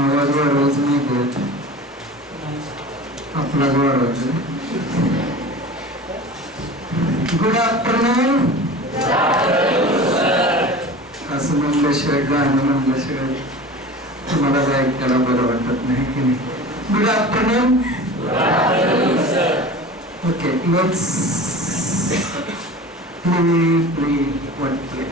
आवाज वाढवायचं नाही करत, आपलाच वाढवायचं. Good afternoon. असं म्हणल्याशिवाय गाणं म्हणल्याशिवाय तुम्हाला ऐकायला बरं वाटत नाही की नाही. Good afternoon. Okay, let's play what play.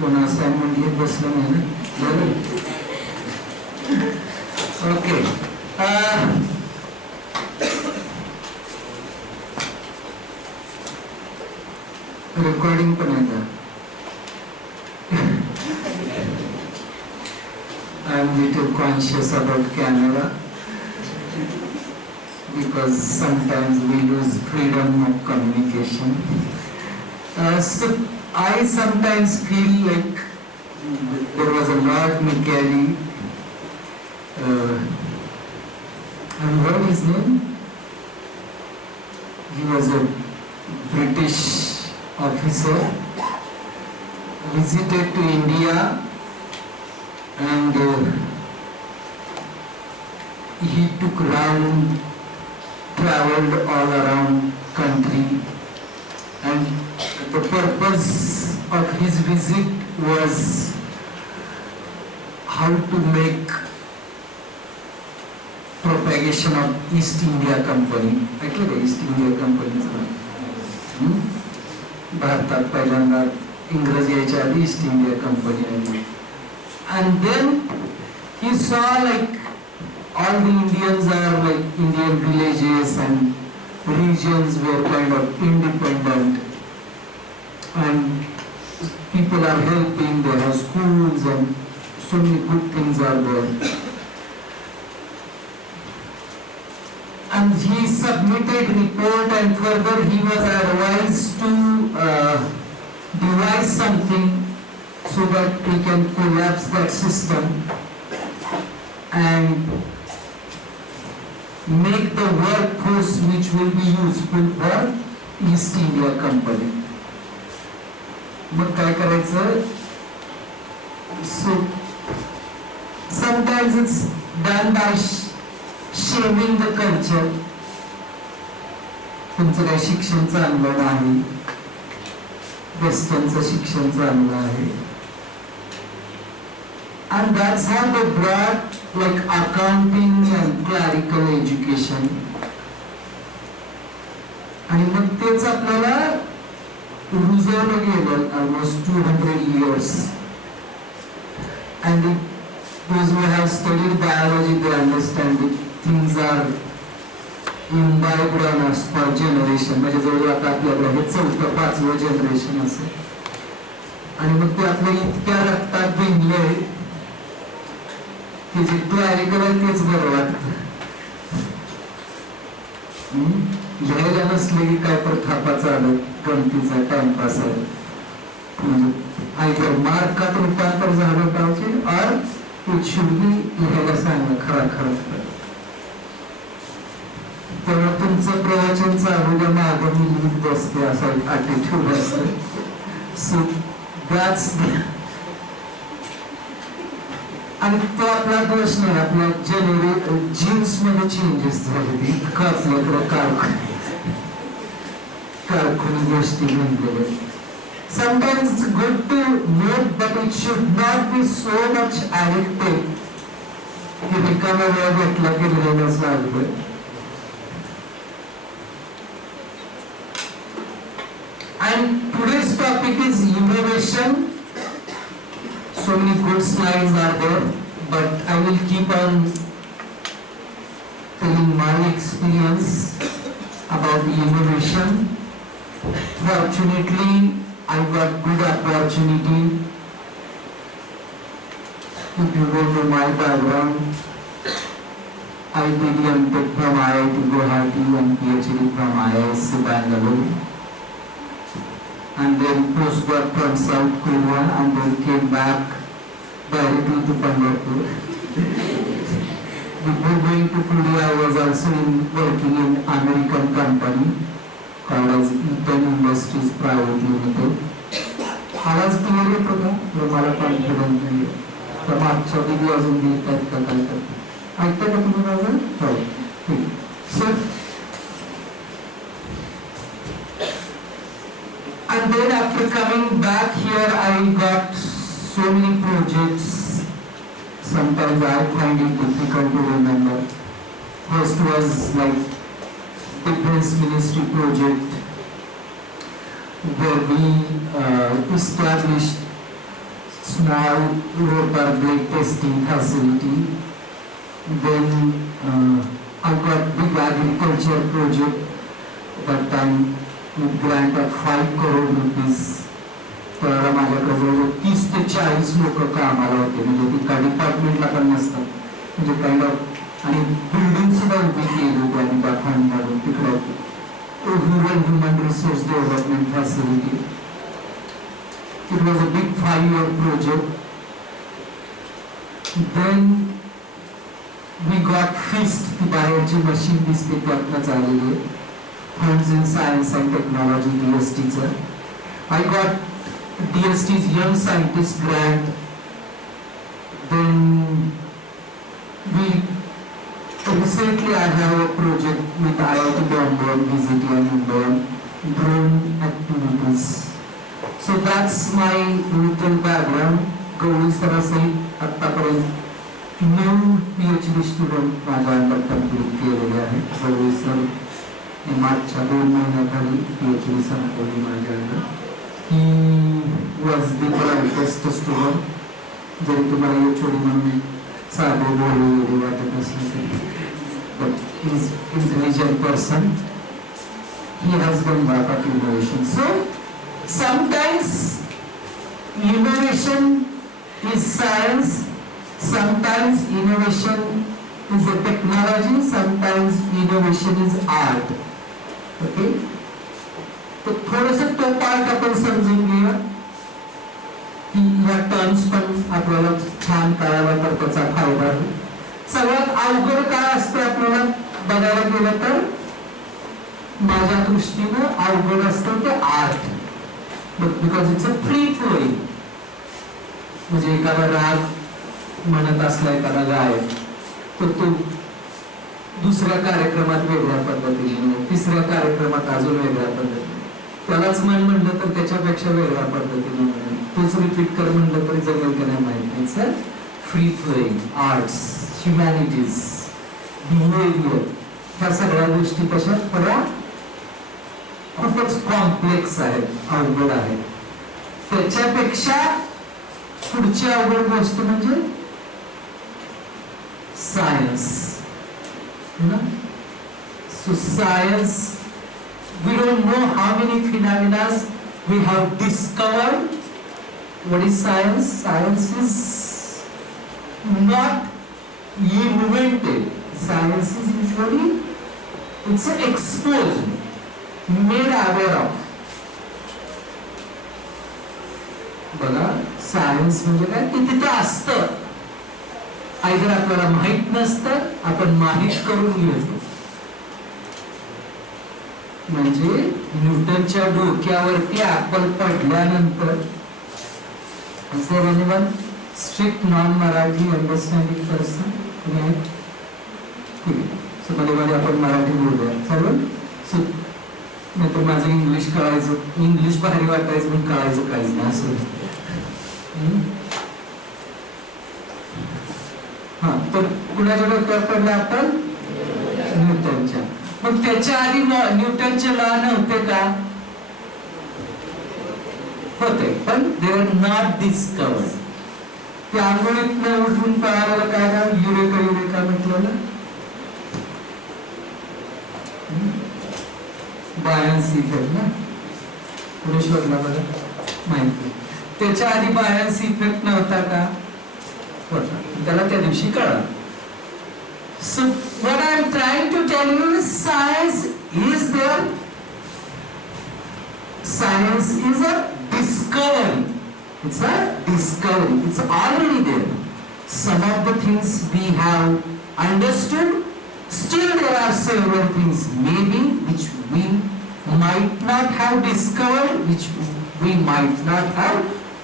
कोण असाइनमेंट घेत बसलं नाही ना. ओके, रेकॉर्डिंग पण आहे का? I'm a little conscious about camera because sometimes we lose freedom of communication. So I sometimes feel like there was a Lord Macaulay, and what is his name? He was a British officer, visited to India, and he took traveled all around country, and the purpose of his visit was how to make propagation of East India Company. Actually, East India Company भारतात पहिल्यांदा इंग्रज यायच्या आधी east India company आली. And then he saw like all the Indians are like Indian villages and regions were kind of independent, and people are helping, they have schools and so many good things are there. And he submitted report, and further he was advised to devise something so that we can collapse that system and make the workforce which will be useful for East India Company. But काय करायचं? So sometimes it's done by shaming the culture. तुमचं काही शिक्षण चांगलं नाही, वेस्टर्नचं शिक्षण चांगलं आहे. And that's how they brought like accounting and clerical education. आणि मग तेच आपल्याला रुजवलं गेलं almost 200 years. And those who have studied biology, they understand that things are imbibed on us per generation. म्हणजे जवळ आता आपल्याला हे 4th-5th जनरेशन असेल, आणि मग ते आपल्या इतक्या रक्तात भिनले की जे क्लॅरिकल आहे तेच बरं वाटतं. लिहायला नसले की काय तर थापा चालत, गमतीचा टाइमपास आहे. म्हणजे आयदर मार्कात रूपांतर झालं पाहिजे और इट शुड बी लिहायला सांगणं खरा खरं. तेव्हा तुमचं प्रवचन चालूच्या मागं मी लिहित बसते असा एक ॲटिट्यूड असतं. सो दॅट्स आणि तो आपला दोष नाही, आपल्या जीन्स मध्ये चेंजेस झाले. इतकं आपल्याकडे कारखानी गोष्टी म्हणलेल्या. Sometimes it's good to note that it should not be so much addictive की रिकामा वेळ घेतला की लिहायलाच लागलं. And today's topic is innovation. So many good slides are there, but I will keep on telling my experience about innovation. Fortunately, I got good opportunity. If you go to my background, I did M.Tech from IIT Guwahati and PhD from IISc Bangalore. And then postdoc from South Korea, and then came back directly to Pandharpur. before going to Pune, I was also working in American company called as Eaton Industries Private Limited. आवाज clear येतो का? मला confidence नाही तर मागच्या किती अजून देतात का काय करतात ऐकता का तुम्ही माझं? हो ठीक. So and then after coming back here I got so many projects. Sometimes I find it difficult to remember. First was like Defense Ministry project where we established small rotor blade testing facility. Then I got big agriculture project that time with grant of 5 crore rupees. तर माझ्याकडे जवळ 30 ते 40 लोक कामाला होते म्हणजे एका डिपार्टमेंटला पण नसतात म्हणजे काइंड ऑफ आणि बिल्डिंग सुद्धा उभी केली होती आणि त्या फंडमधून तिकडे rural human resource development facility. It was a big 5-year project. Then we got FIST, ती बाहेरची मशीन दिसते त्यातनं झालेली आहे. Funds in Science and Technology, DSTचं. I got DST's Young Scientist Grant. Then recently I have a project with IIT Bombay, VCT and Mumbai, drone activities. So that's my little background. गवळी सरासरी आतापर्यंत 9 PhD student माझ्या under complete केलेले आहेत. गवळी sir मागच्या 2 महिन्याखाली PhD संपवली माझ्या under. He was the brightest student. जरी तुम्हाला HOD म्हणून साधे बोलू वाटत असले तरी but he is intelligent person. He has done lot of innovation. So sometimes innovation is science, sometimes innovation is a technology, sometimes innovation is art. Okay? तो थोडंसं तो पार्ट आपण समजून घेऊया की या टर्म्स पण आपल्याला छान कळायला तर त्याचा फायदा आहे. सगळ्यात अवघड काय असतं आपल्याला बघायला गेलं तर माझ्या दृष्टीनं अवघड असतं ते art. Because it's a free flowing. म्हणजे एखादा राग म्हणत असला एखादा गायक तर तो दुसऱ्या कार्यक्रमात वेगळ्या पद्धतीने, तिसऱ्या कार्यक्रमात अजून वेगळ्या पद्धतीने, त्यालाच म्हण म्हणलं तर त्याच्यापेक्षा वेगळ्या पद्धतीने म्हणून तोच रिपीट कर म्हणलं तरी जमेल का नाही माहित नाही. Sir free flowing arts, humanities, behaviour ह्या सगळ्या गोष्टी कशा थोड्या खूपच कॉम्प्लेक्स आहेत, अवघड आहेत. त्याच्यापेक्षा पुढची अवघड गोष्ट म्हणजे science. So science, we don't know how many phenomena we have discovered. What is science? Science is not invented. Science is usually it's exposed, made aware of. बघा सायन्स म्हणजे काय? ते तिथं असतं, आयदर आपल्याला माहित नसतं, आपण माहित करून घेतो. म्हणजे न्यूटनच्या डोक्यावरती ऍपल पडल्यानंतर strict non Marathi understanding person ठीक आहे. सो मध्ये मध्ये आपण मराठी बोलूया सर्व. सो नाही तर माझं इंग्लिश कळायचं, इंग्लिश भारी वाटायचं पण कळायचं काहीच नाही असं. हा तर कुणाच्या डोक्यावर पडला आपण? न्यूटनच्या. मग त्याच्या आधी न्यूटनचे लॉ नव्हते का? होते, पण दे वर नॉट डिस्कवर्ड. ते आंघोळीतनं उठून पळालेलं काय नाव? युरेका युरेका म्हटलं. बायन्स इफेक्ट ना, पुढे शोधला बघा माहिती. त्याच्या आधी बायन्स इफेक्ट नव्हता का? होता, त्याला त्या दिवशी कळलं. So what I am trying to tell you is science is there. Science is a discovery. It's a discovery. It's already there. Some of the things we have understood, still there are several things maybe which we might not have discovered, which we might not have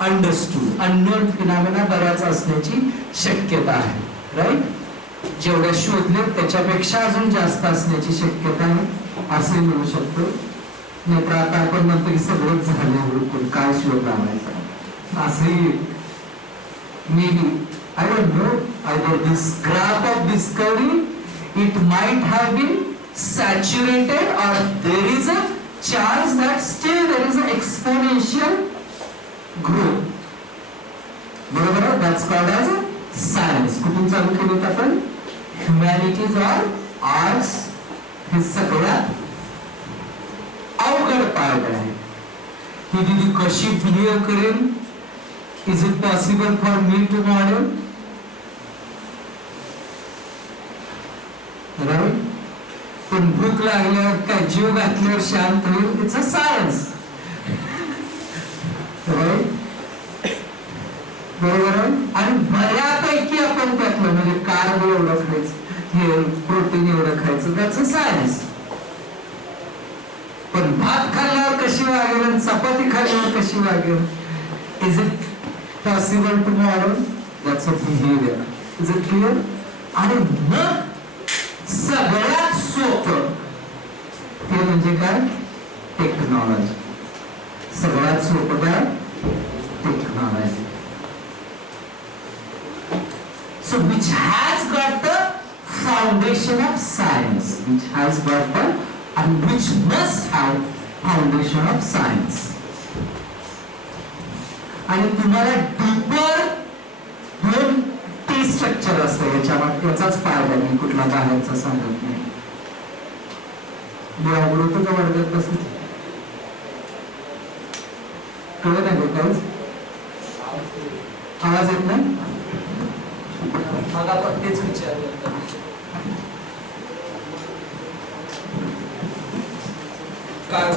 understood. Unknown phenomena बऱ्याच असण्याची शक्यता आहे, right? जेवढ्या शोधले त्याच्यापेक्षा अजून जास्त असण्याची शक्यता आहे असे म्हणू शकतो. नाहीतर आता आपण म्हणतो की सगळंच झालं बिलकुल, काय शोध लावायचा असंही maybe, I don't know, either this graph of discovery, it might have been saturated, or there is a chance that still there is an exponential growth. बरोबर आहे? That's called as a science. कुठून चालू केलं आपण? Humanities or arts हे सगळ्यात अवघड part आहे. ही दिदी कशी बिहेव करेल? Is it possible for me to model? Right? पण भूक लागल्यावर काय जीव घातल्यावर शांत होईल? It's a science. Right? बरोबर आहे? आणि बऱ्यापैकी आपण त्यातलं म्हणजे कार्ब एवढं खायचं, हे प्रोटीन एवढं खायचं, that's a science. पण भात खाल्ल्यावर कशी वागेल आणि चपाती खाल्ल्यावर कशी वागेल? Is it possible to model? That's a behavior. Is it clear? आणि मग सगळ्यात सोपं ते म्हणजे काय? टेक्नॉलॉजी. सगळ्यात सोपं काय? Technology. So which has got the foundation of science, which has got the, and which must have foundation of science. आणि तुम्हाला डीपर दोन टी स्ट्रक्चर असतं याचाच फायदा, मी कुठला बाहेरचा सांगत नाही. मी आवडतो का वर्गात बसून? कळत नाही काहीच? आवाज येत नाही? मग आपण तेच विचारूया. काय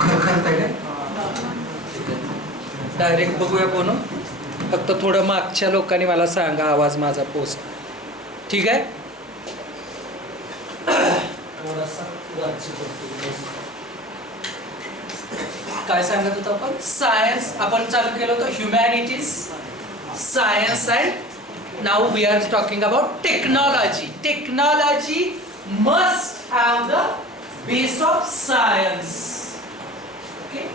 खरखरतंय काय? डायरेक्ट बघूया कोण. फक्त थोडं मागच्या लोकांनी मला सांगा आवाज माझा पोस्ट ठीक आहे? काय सांगत होतो आपण? सायन्स आपण चालू केलं होतं, humanities, science and now we are talking about technology. Technology must have the base of science. Okay,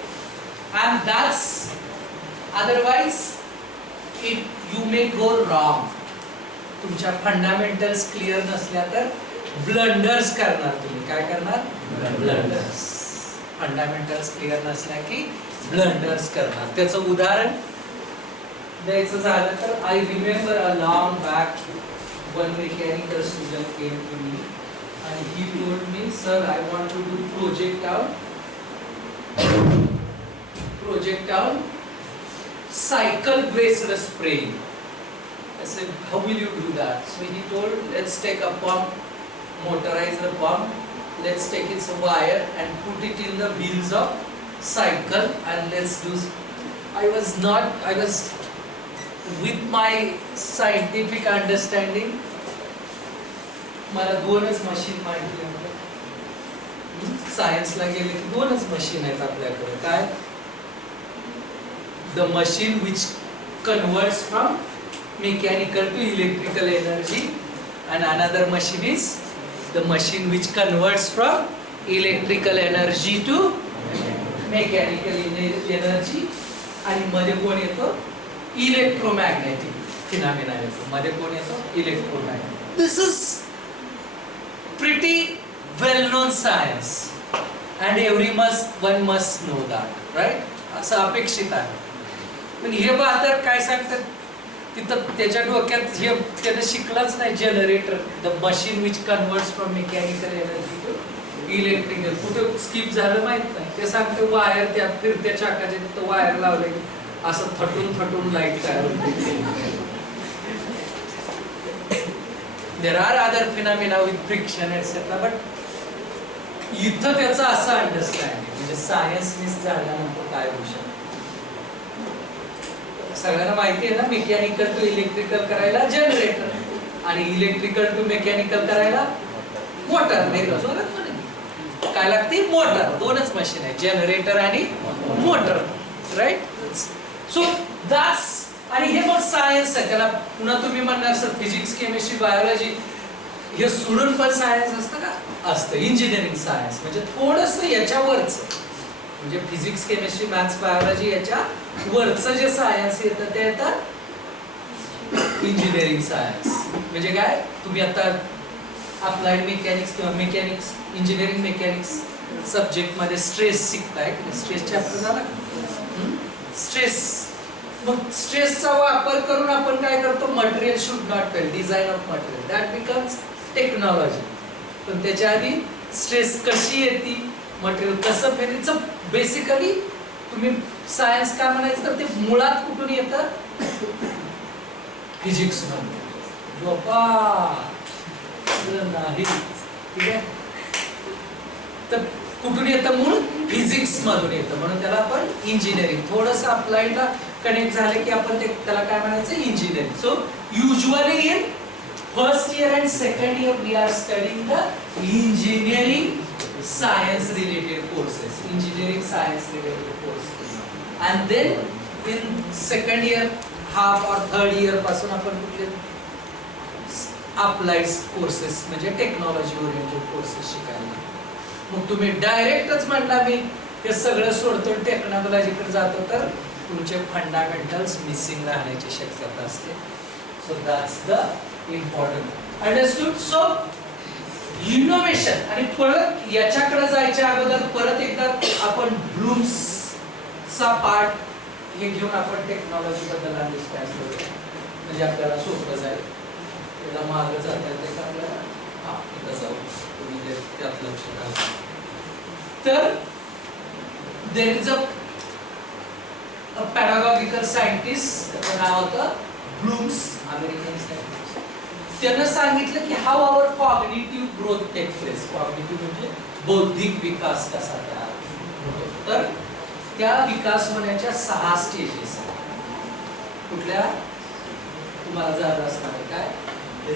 and that's otherwise you may go wrong. तुमच्या फंडामेंटल्स क्लिअर नसल्या तर ब्लंडर्स करणार तुम्ही. काय करणार? ब्लंडर्स. फंडामेंटल्स क्लिअर नसल्या की ब्लंडर्स करणार. त्याचं उदाहरण द्यायचं झालं तर I remember a long back one mechanical student came to me and he told me, sir, I want to do project out cycle braced spraying. I said, how will you do that? So he told, let's take a pump, motorized pump, let's take its wire and put it in the wheels of cycle and let's do. I was with my scientific understanding, मला दोनच machine माहिती आहे. सायन्सला गेले की दोनच machine आहेत आपल्याकडे. काय? the machine which converts from mechanical to electrical energy, and another machine is the machine which converts from electrical energy to mechanical energy. आणि मध्ये कोण येतो? इलेक्ट्रोमॅग्नेटिक फिनॉमिना येतो. मध्ये कोण येतो? Electromagnetic. This is pretty well known science and one must know that, right? असं अपेक्षित आहे. पण हे बहादर काय सांगतात तिथं त्याच्या डोक्यात हे त्यानं शिकलाच नाही. Generator, the machine which converts from mechanical energy to electrical. कुठं स्किप झालं माहित नाही. ते सांगते वायर त्या फिरत्या चाकाच्या तिथं वायर लावले असं थटून लाईट तयार होते. There are other phenomena with friction etcetera, but इथं त्याचं असं अंडरस्टँडिंग म्हणजे सायन्स मिस झाल्यानंतर काय होऊ शकतं. सगळ्यांना माहिती आहे ना, मेकॅनिकल टू इलेक्ट्रिकल करायला जनरेटर. आणि इलेक्ट्रिकल टू मेकॅनिकल करायला मोटर. काय लागते? मोटर. दोनच मशीन आहे, जनरेटर आणि मोटर, राईट. सो दॅट्स, आणि हे मग सायन्स आहे. त्याला पुन्हा तुम्ही म्हणणार सर फिजिक्स, केमिस्ट्री, बायोलॉजी हे सोडून पण सायन्स असतं का? असतं. इंजिनिअरिंग सायन्स म्हणजे थोडंसं याच्यावरच, म्हणजे फिजिक्स, केमिस्ट्री, मॅथ्स, बायोलॉजी याच्या वरचं जे सायन्स येतं ते येतं इंजिनिअरिंग सायन्स. म्हणजे काय, तुम्ही आता अप्लाइड मेकॅनिक्स किंवा मेकॅनिक्स, इंजिनिअरिंग मेकॅनिक्स सब्जेक्ट मध्ये स्ट्रेस शिकताय. स्ट्रेस चॅप्टर झाला. स्ट्रेस, मग स्ट्रेसचा वापर करून आपण काय करतो? Material should not fail, design of material, that becomes technology. पण त्याच्या आधी स्ट्रेस कशी येते, मटेरियल कसं फेलायचं, बेसिकली तुम्ही सायन्स काय म्हणायचं तर ते मुळात कुठून येतं? फिजिक्स मध्ये. नाही, ठीक आहे. तर कुठून येतं? मूळ फिजिक्स मधून येतं. म्हणून त्याला आपण इंजिनिअरिंग, थोडंसं अप्लाइडला कनेक्ट झाले की आपण ते त्याला काय म्हणायचं? Engineering. So usually in first year and second year we are studying the engineering science related courses, engineering science related courses. And then in second year half और थर्ड इयर पासून आपण कुठले अप्लाइड कोर्सेस म्हणजे technology oriented courses शिकायला. मग तुम्ही डायरेक्टच म्हणला मी हे सगळं सोडतो टेक्नॉलॉजीकडे जातो तर तुमचे फंडामेंटल्स मिसिंग राहण्याची शक्यता असते. So that's the important. Understood? So innovation. आणि परत याच्याकडे जायच्या अगोदर परत एकदा आपण ब्लूम्स चा पार्ट हे घेऊन आपण टेक्नॉलॉजी बद्दल अंडरस्टँड करूया, म्हणजे आपल्याला सोपं जाईल. त्याला मागं जाता येते का आपल्याला? हा, इथं जाऊ, तुम्ही त्यात लक्ष द्या. तर there is a pedagogical scientist, त्याचं नाव होतं ब्लूम्स, अमेरिकन सायंटिस्ट. त्यानं सांगितलं की how our cognitive growth take place. Cognitive म्हणजे बौद्धिक विकास कसा तयार होतो. तर त्या विकास होण्याच्या 6 स्टेजेस आहेत. कुठल्या? तुम्हाला झालं असणार आहे काय?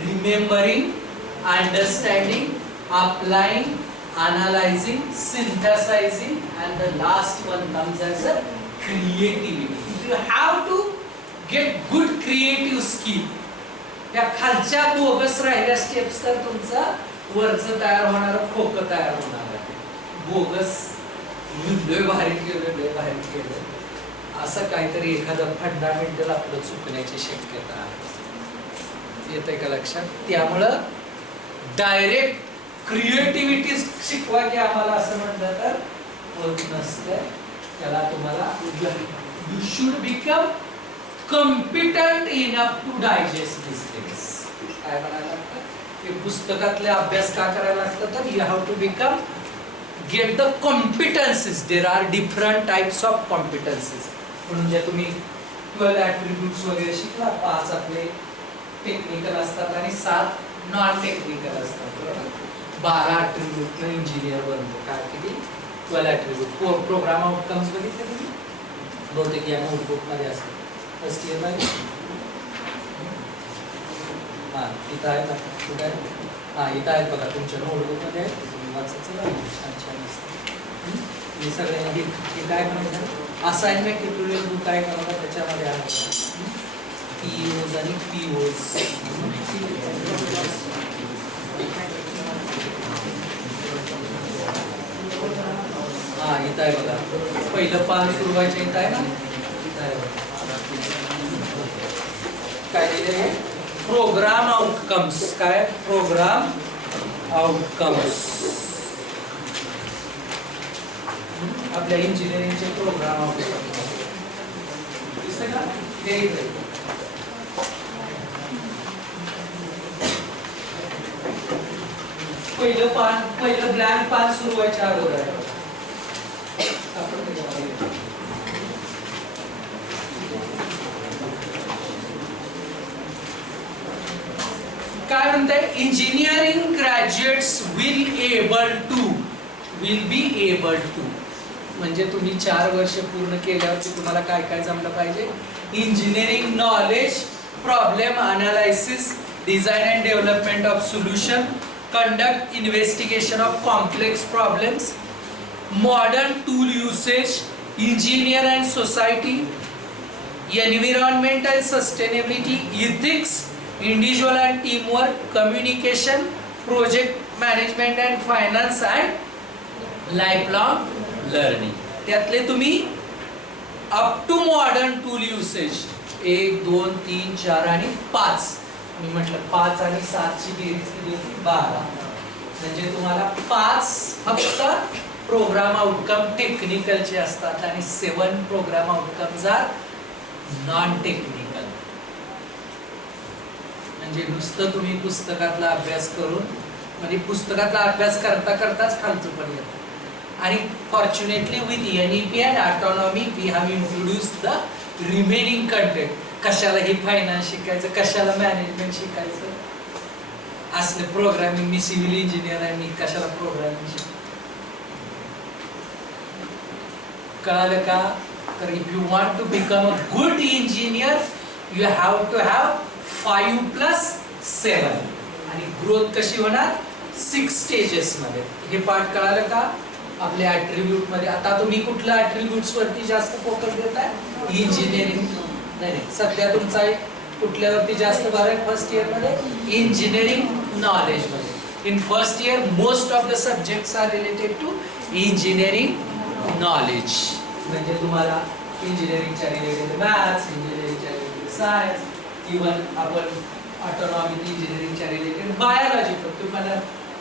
Remembering, understanding, applying, analyzing, synthesizing, and the last one comes as a creativity. You have to get good creative skill. या खालच्या बोगस राहिल्या स्टेप्स तर तुमचा वरचं तयार होणार खोकं तयार होणार आहे. बोगस लय भारी केलं असं काहीतरी एखादं फंडामेंटल आपलं चुकण्याची शक्यता आहे. येतंय का लक्षात? त्यामुळं डायरेक्ट क्रिएटिव्हिटी शिकवा की आम्हाला असं म्हटलं तर होत नसतं. त्याला तुम्हाला you should become competent enough to digest this things. काय म्हणायला लागतं? हे पुस्तकातले अभ्यास का करायला लागतं तर you have to become get the competencies. There are different types of competencies. म्हणून जे तुम्ही 12 ॲट्रिब्यूट्स वगैरे शिकला, 5 आपले टेक्निकल असतात आणि 7 नॉन टेक्निकल असतात. बरोबर? 12 ॲट्रिब्यूट इंजिनियर बनतो. काय किती? 12 ॲट्रिब्यूट. प्रोग्राम आउटकम्स बघितले तुम्ही? बहुतेक या नोटबुक मध्ये असतात. फर्स्ट इयर मध्ये हां इथं आहे का? कुठे आहे? हां इथं आहेत बघा तुमच्या नोटबुक मध्ये. वाचायचं छान छान असतं. हे सगळे हे काय म्हणायचं? असाइनमेंट ट्युटोरियल बुक काय करावं त्याच्यामध्ये आहे. POs आणि POs. हा इथं आहे बघा. पहिलं पान सुरू व्हायचं इथं आहे ना? इथं आहे बघा. काय दिले? Program outcomes. काय? Program outcomes. आपल्या इंजिनिअरिंगचे प्रोग्राम आउटकम्स दिसतंय का? हे इथे पहिलं पान, पहिलं ब्लँक पान सुरू व्हायच्या अगोदर आहे. काय म्हणताय? Engineering graduates will be able to म्हणजे तुम्ही 4 वर्ष पूर्ण केल्यावरती तुम्हाला काय काय जमलं पाहिजे? Engineering knowledge, problem analysis, design and development of solution, conduct investigation of complex problems, modern tool usage, engineer and society, environmental sustainability, ethics, individual and teamwork, communication, project management and finance, and lifelong learning. त्यातले तुम्ही up to modern tool usage 1, 2, 3, 4 आणि 5, मी म्हटलं 5 आणि 7 ची बेरीज किती होती? 12. म्हणजे तुम्हाला 5 फक्त प्रोग्राम आउटकम टेक्निकलचे असतात आणि 7 programme outcomes are non technical. म्हणजे नुसतं तुम्ही पुस्तकातला अभ्यास करून, म्हणजे पुस्तकातला अभ्यास करता करताच खालचं पण येतं. आणि fortunately with NEP and autonomy we have introduced the remaining content. कशाला हे फायनान्स शिकायचं, कशाला मॅनेजमेंट शिकायचं, असले प्रोग्रामिंग. मी सिव्हिल इंजिनियर आहे, मी कशाला प्रोग्रामिंग शिक. कळालं का? तर if you want to become a good engineer you have to have 5+7. आणि ग्रोथ कशी होणार? 6 स्टेजेस मध्ये. हे पार्ट कळालं का? आपल्या ऍट्रिब्यूट मध्ये आता तुम्ही कुठल्या ऍट्रिब्यूट्स वरती जास्त फोकस देताय? इंजिनिअरिंग. नाही, सध्या तुमचा कुठल्यावरती जास्त भर आहे फर्स्ट इयर मध्ये? इंजिनिअरिंग नॉलेज मध्ये. In first year most of the subjects are related to engineering knowledge. म्हणजे तुम्हाला इंजिनिअरिंगच्या रिलेटेड मॅथ्स, इंजिनिअरिंगच्या रिलेटेड सायन्स, इव्हन आपण ऑटोनॉमी इंजिनिअरिंगच्या रिलेटेड बायोलॉजी. तुम्हाला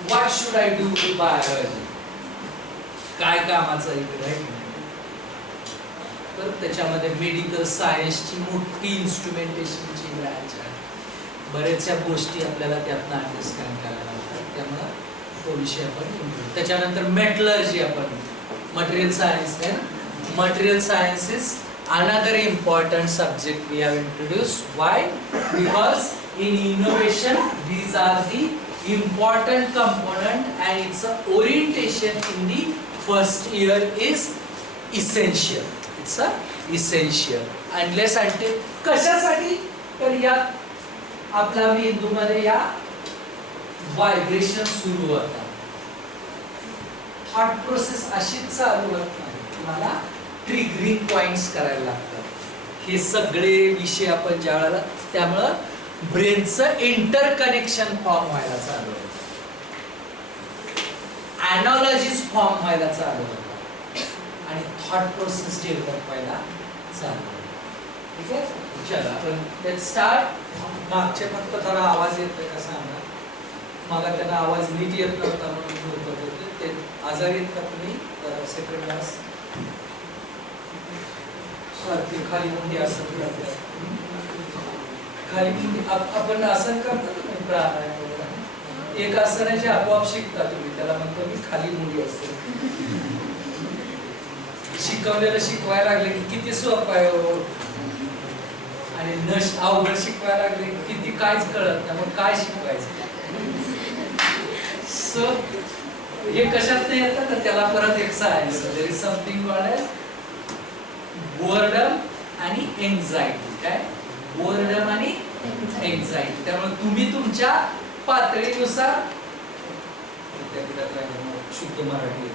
what should I do with biology, काय कामाचं आहे. तर त्याच्यामध्ये मेडिकल सायन्सची मोठी इन्स्ट्रुमेंटेशनची ब्रँच आहे. बऱ्याचशा गोष्टी आपल्याला त्यातनं अंडरस्टँड करायला लागतात. त्यामुळे तो विषय आपण. त्याच्यानंतर मेटलर्जी, आपण मटेरियल सायन्स आहे ना. Material science is another important subject we have introduced. Why? Because in innovation these are the important component and its orientation in the first year is essential. It's a essential. Unless until कशासाठी? तर या आपल्या मेंदूमध्ये या vibration सुरू होतात. Thought process अशीच चालू होत नाही. तुम्हाला ट्रिगरिंग पॉइंट्स करायला लागतात. हे सगळे विषय आपण ज्यावेळेला, त्यामुळं ब्रेनचं इंटरकनेक्शन फॉर्म व्हायला चालू होतं, एनालॉजीज फॉर्म व्हायला चालू होतात आणि थॉट प्रोसेस डेव्हलप व्हायला चालू होतं. ठीक आहे, चला आपण लेट्स स्टार्ट. मागचे फक्त थोडा आवाज येतोय का सांगा. मागा त्यांना आवाज नीट येत नव्हता म्हणून होत होते. ते आजार येत का तुम्ही? सेकंड क्लास खाली मुंडी आसन करतात. खाली मुंडी आपण आसन करतो तुम्ही प्राणायाम वगैरे. एक आसनाचे आपोआप शिकता तुम्ही, त्याला म्हणतो मी खाली मुंडी आसन. शिकवलेलं शिकवायला लागले की किती सोपं आहे हो. आणि अवघड शिकवायला लागले किती काहीच कळत नाही. मग काय शिकवायचं? सो हे कशात नाही येतं तर त्याला परत एक science. There is something called as boredom आणि एन्झायटी. काय? बोर्डम आणि एन्झायटी. त्यामुळे तुम्ही तुमच्या पातळीनुसार, शुद्ध Marathi,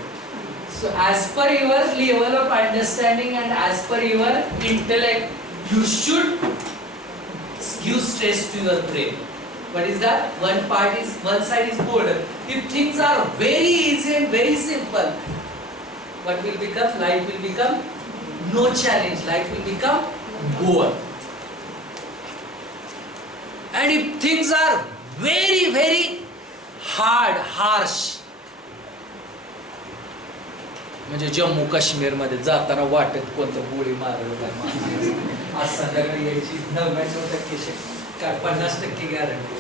so as per your level of understanding and as per your intellect you should give stress to your brain. What is that? One side is boredom. If things are very easy and very simple, what will become? Life will become no challenge. Life will become bore. And if things are very very hard, harsh, म्हणजे जम्मू काश्मीर मध्ये जाताना वाटत कोणतं गोळी मारलं काय, आज संध्याकाळी यायची 99% काय 50% guarantee.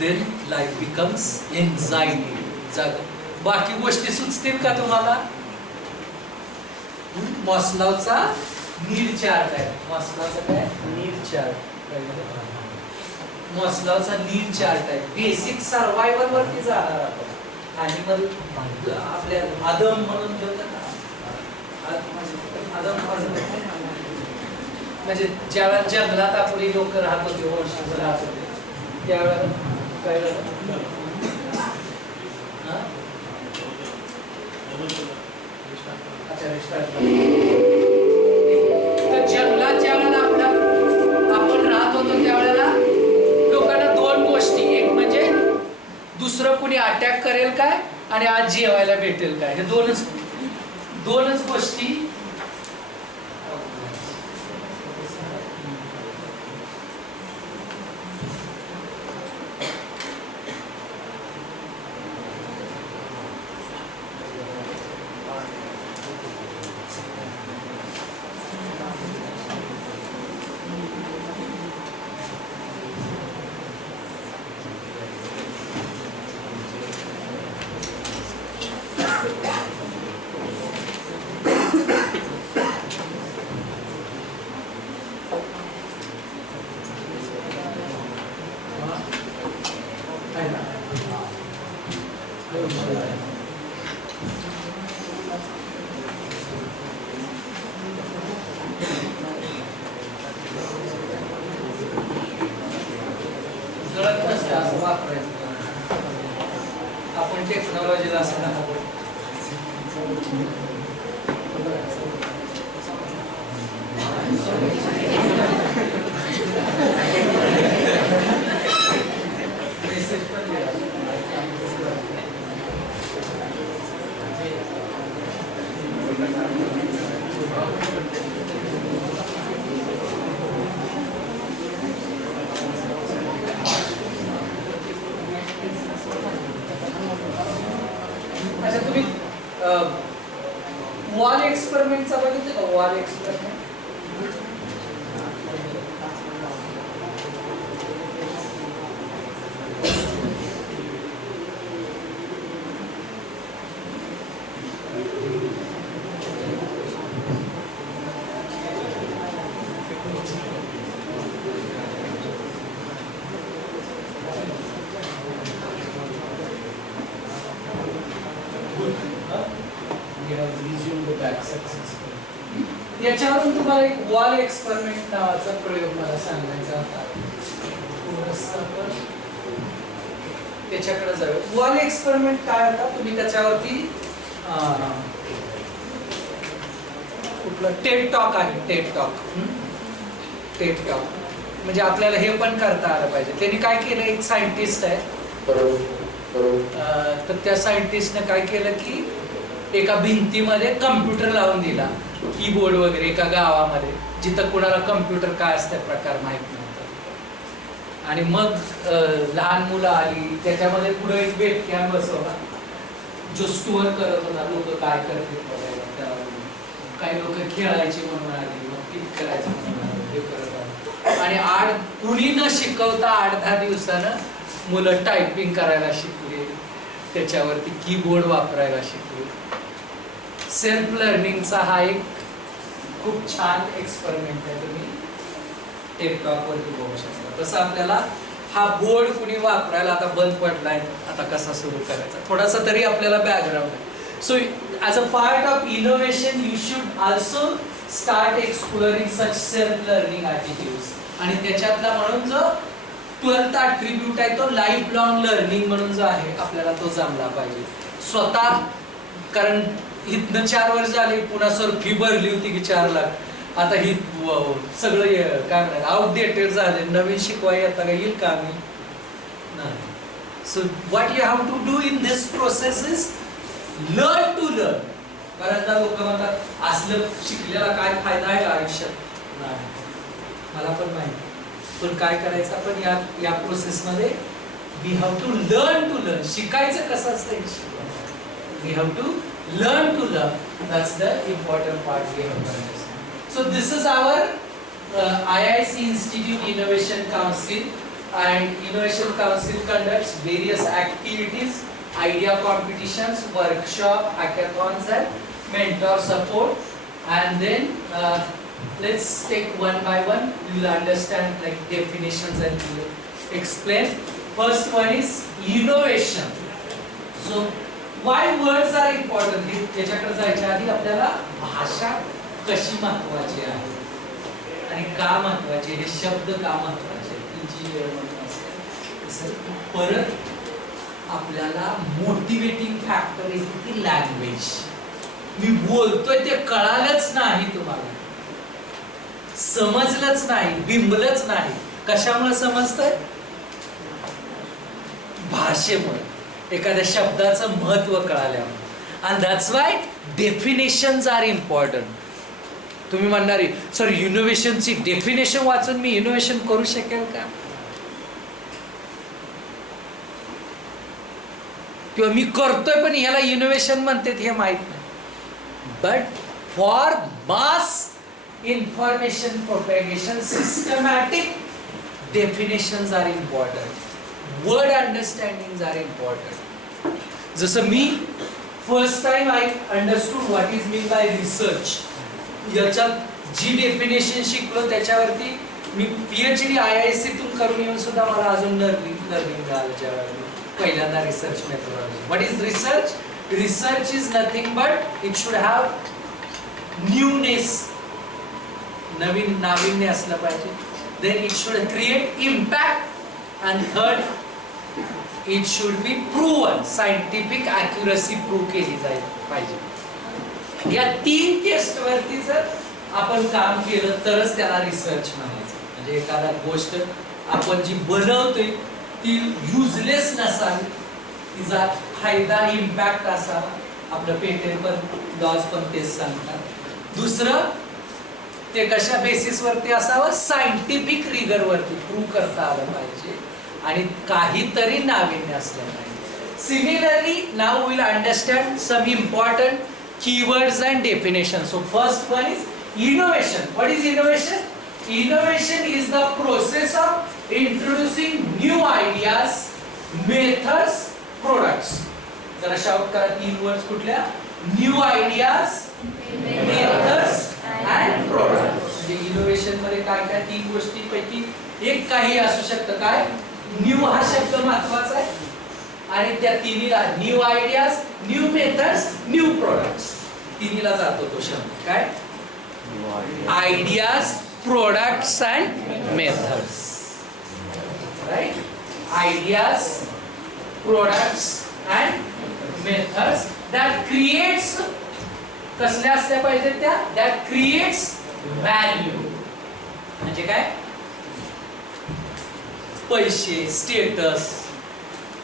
Then life becomes anxiety. बाकी गोष्टी सुचतील का तुम्हाला? मॉस्लोचा नीड चार्ट आहे. मॉस्लोचा काय? Need chart. मॉस्लोचा नीड चार्ट आहे. बेसिक सर्वायवल वरती जाणार आपण. ॲनिमल आपल्या आदम म्हणून ठेवतात ना. आदम म्हणजे ज्यावेळेला जंगलात आपली लोक राहत होते, वंशज राहत होते, त्यावेळेला काय झालं? तर जंगलात ज्यावेळेला आपण राहत होतो त्यावेळेला लोकांना दोन गोष्टी, एक म्हणजे दुसरं कुणी अटॅक करेल काय आणि आज जेवायला भेटेल काय, हे दोनच गोष्टी आपण टेक्नॉलॉजीला असं अच्छा तुम्ही वॉल एक्सपेरिमेंटचा बघितलं का? वॉल एक्सपेरिमेंट याच्यावरून तुम्हाला एक वॉल एक्सपेरिमेंट नावाचा प्रयोग मला सांगायचा होता. त्याच्याकडे जाऊया. वॉल एक्सपेरिमेंट काय होता? तुम्ही त्याच्यावरती कुठलं टेड टॉक आहे, टेड टॉक म्हणजे आपल्याला हे पण करता आलं पाहिजे. त्यांनी काय केलं, एक सायंटिस्ट आहे, तर त्या सायंटिस्टने काय केलं की एका भिंतीमध्ये कम्प्युटर लावून दिला, कीबोर्ड वगैरे, एका गावामध्ये जिथं कुणाला कम्प्युटर काय असते प्रकार माहित नव्हता. आणि मग लहान मुलं आली, त्याच्यामध्ये पुढे एक वेबकॅम बसवला जो स्टोअर करत होता लोक काय करते बघायला. काही लोक खेळायचे म्हणून आली, मग क्लिक करायचं म्हणून हे करत आले. आणि कुणी न शिकवता 8-10 दिवसानं मुलं टायपिंग करायला शिकले, त्याच्यावरती कीबोर्ड वापरायला शिकले. सेल्फ लर्निंगचा हा एक खूप छान एक्सपेरिमेंट आहे, तुम्ही टेकटॉक वरती बघू शकता. तसं आपल्याला हा बोर्ड कुणी वापरायला आता बंद पडलाय, आता कसा सुरू करायचा, थोडासा तरी आपल्याला बॅकग्राऊंड आहे. So as a part of innovation you should also start exploring such self learning attitudes. आणि त्याच्यातला म्हणून जो 12th ॲट्रिब्यूट आहे तो लाईफ लॉंग लर्निंग म्हणून जो आहे आपल्याला तो जमला पाहिजे स्वतः. कारण इथनं 4 वर्ष झाले, पुन्हा सर फी भरली होती की 4 लाख, आता ही सगळं काय म्हणतात आउटडेटेड झाले, नवीन शिकवाय आता काय येईल का आम्ही नाही. So what you have to do in this process is learn to learn. बऱ्याचदा लोक म्हणतात असलं शिकलेला काय फायदा आहे आयुष्यात, नाही मला पण माहिती, पण काय करायचं आपण या प्रोसेसमध्ये वी हॅव टू लर्न. शिकायचं कसं असतं, we have to learn to learn. That's the important part we have to understand. So this is our IIC Institute Innovation Council, and Innovation Council conducts various activities, idea competitions, workshop, hackathons and mentor support. And then let's take one by one. You will understand like definitions and we'll explain. First one is innovation. So why words are important? त्याच्याकडे जायच्या आधी आपल्याला भाषा कशी महत्वाची आहे आणि का महत्वाचे, हे शब्द का महत्वाचे, इंजिनियर म्हणून असेल परत आपल्याला मोटिवेटिंग फॅक्टर आहे ती लँग्वेज. मी बोलतोय ते कळालंच नाही तुम्हाला, समजलंच नाही, बिंबलंच नाही. कशामुळे समजतंय? भाषेमुळे, एखाद्या शब्दाचं महत्व कळाल्यामुळे. and that's why definitions are important. तुम्ही म्हणणार सर इनोव्हेशनची डेफिनेशन वाचून मी इनोव्हेशन करू शकेल का, किंवा मी करतोय पण ह्याला इनोव्हेशन म्हणतात हे माहित नाही. But for mass information propagation systematic definitions are important, word understanding are important. जसं मी first time I understood what is mean by research, याच्यात जी डेफिनेशन शिकलो त्याच्यावरती मी PhD IISc तून करून येऊन सुद्धा मला अजून लर्निंग झालं. ज्यावेळी पहिल्यांदा research methodology. What is research? Research is nothing but it should have newness, नवीन नाविन्य असलं पाहिजे. Then it should create impact and third it should be proven, scientific accuracy prove केली जाईल पाहिजे. या 3 टेस्टवरती जर आपण काम केलं तरच त्याला रिसर्च म्हणायचं. म्हणजे एखादा गोष्ट आपण जी बनवतोय ती युजलेस नसावी, तिचा फायदा इम्पॅक्ट असावा. आपलं पेटेंट पण लॉज पण तेच सांगतात. दुसरं ते कशा बेसिसवरती असावं, सायंटिफिक रिगरवरती प्रूव्ह करता आलं पाहिजे आणि काहीतरी नाविन्य असलं पाहिजे. Similarly now will understand some important keywords and definitions. So first one is innovation. What is innovation? Innovation is the process of introducing new ideas, methods, products. जरा शाउट करा 3 words कुठल्या? New ideas, methods and products. म्हणजे innovation मध्ये काय काय 3 गोष्टींपैकी एक काही असू शकतं. काय? न्यू हा शब्द महत्वाचा आहे आणि त्या तिन्हीला new ideas, new methods, new products, तिन्हीला जातो तो शब्द. काय? Ideas, products and methods. Right? Ideas, products and methods that creates, कसल्या असल्या पाहिजे त्या? That creates value. म्हणजे काय? पैसे, स्टेटस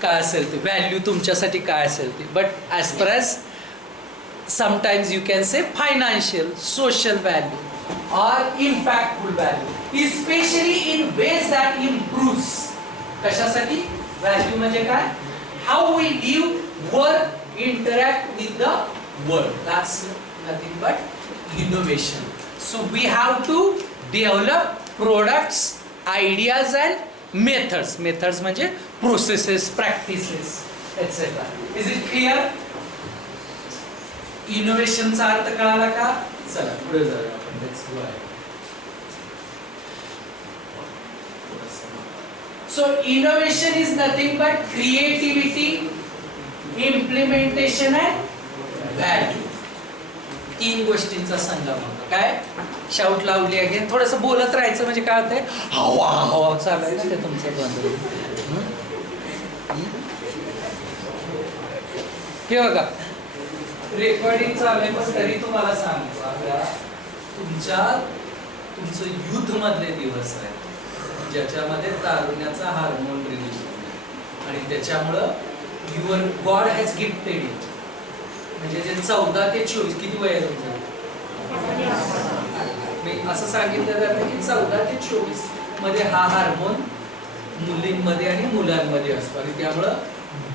काय असेल ते, व्हॅल्यू तुमच्यासाठी काय असेल ते. But as per as sometimes you can say financial, social value और impactful value, especially in ways that improves. कशासाठी? व्हॅल्यू म्हणजे काय? How we live, work, interact with the world. That's nothing but innovation. So we have to develop products, ideas and methods. Methods म्हणजे processes, practices etcetera. Is it clear? इनोव्हेशनचा अर्थ कळाला का? चला पुढे जाऊया आपण. Let's go ahead. So innovation is nothing but creativity, implementation and value. 3 गोष्टींचा संगम होतो. काय? शाउट लावली अगेन. थोडंसं बोलत राहायचं म्हणजे काय होतंय, हवा हवा चालू ना ते तुमचं बंद. हे बघा रेकॉर्डिंग चालू आहे पण तरी तुम्हाला सांगतो, आपल्या तुमचं युथ मधले दिवस आहेत ज्याच्यामध्ये तारुण्याचा हार्मोन रिलीज होतो आणि त्याच्यामुळं your God has gifted you. म्हणजे जे 14 ते 24, किती वय आहे तुमचं? मी असं सांगितलं जातं की 14 ते 24 मध्ये हा हार्मोन मुलींमध्ये आणि मुलांमध्ये असतो आणि त्यामुळं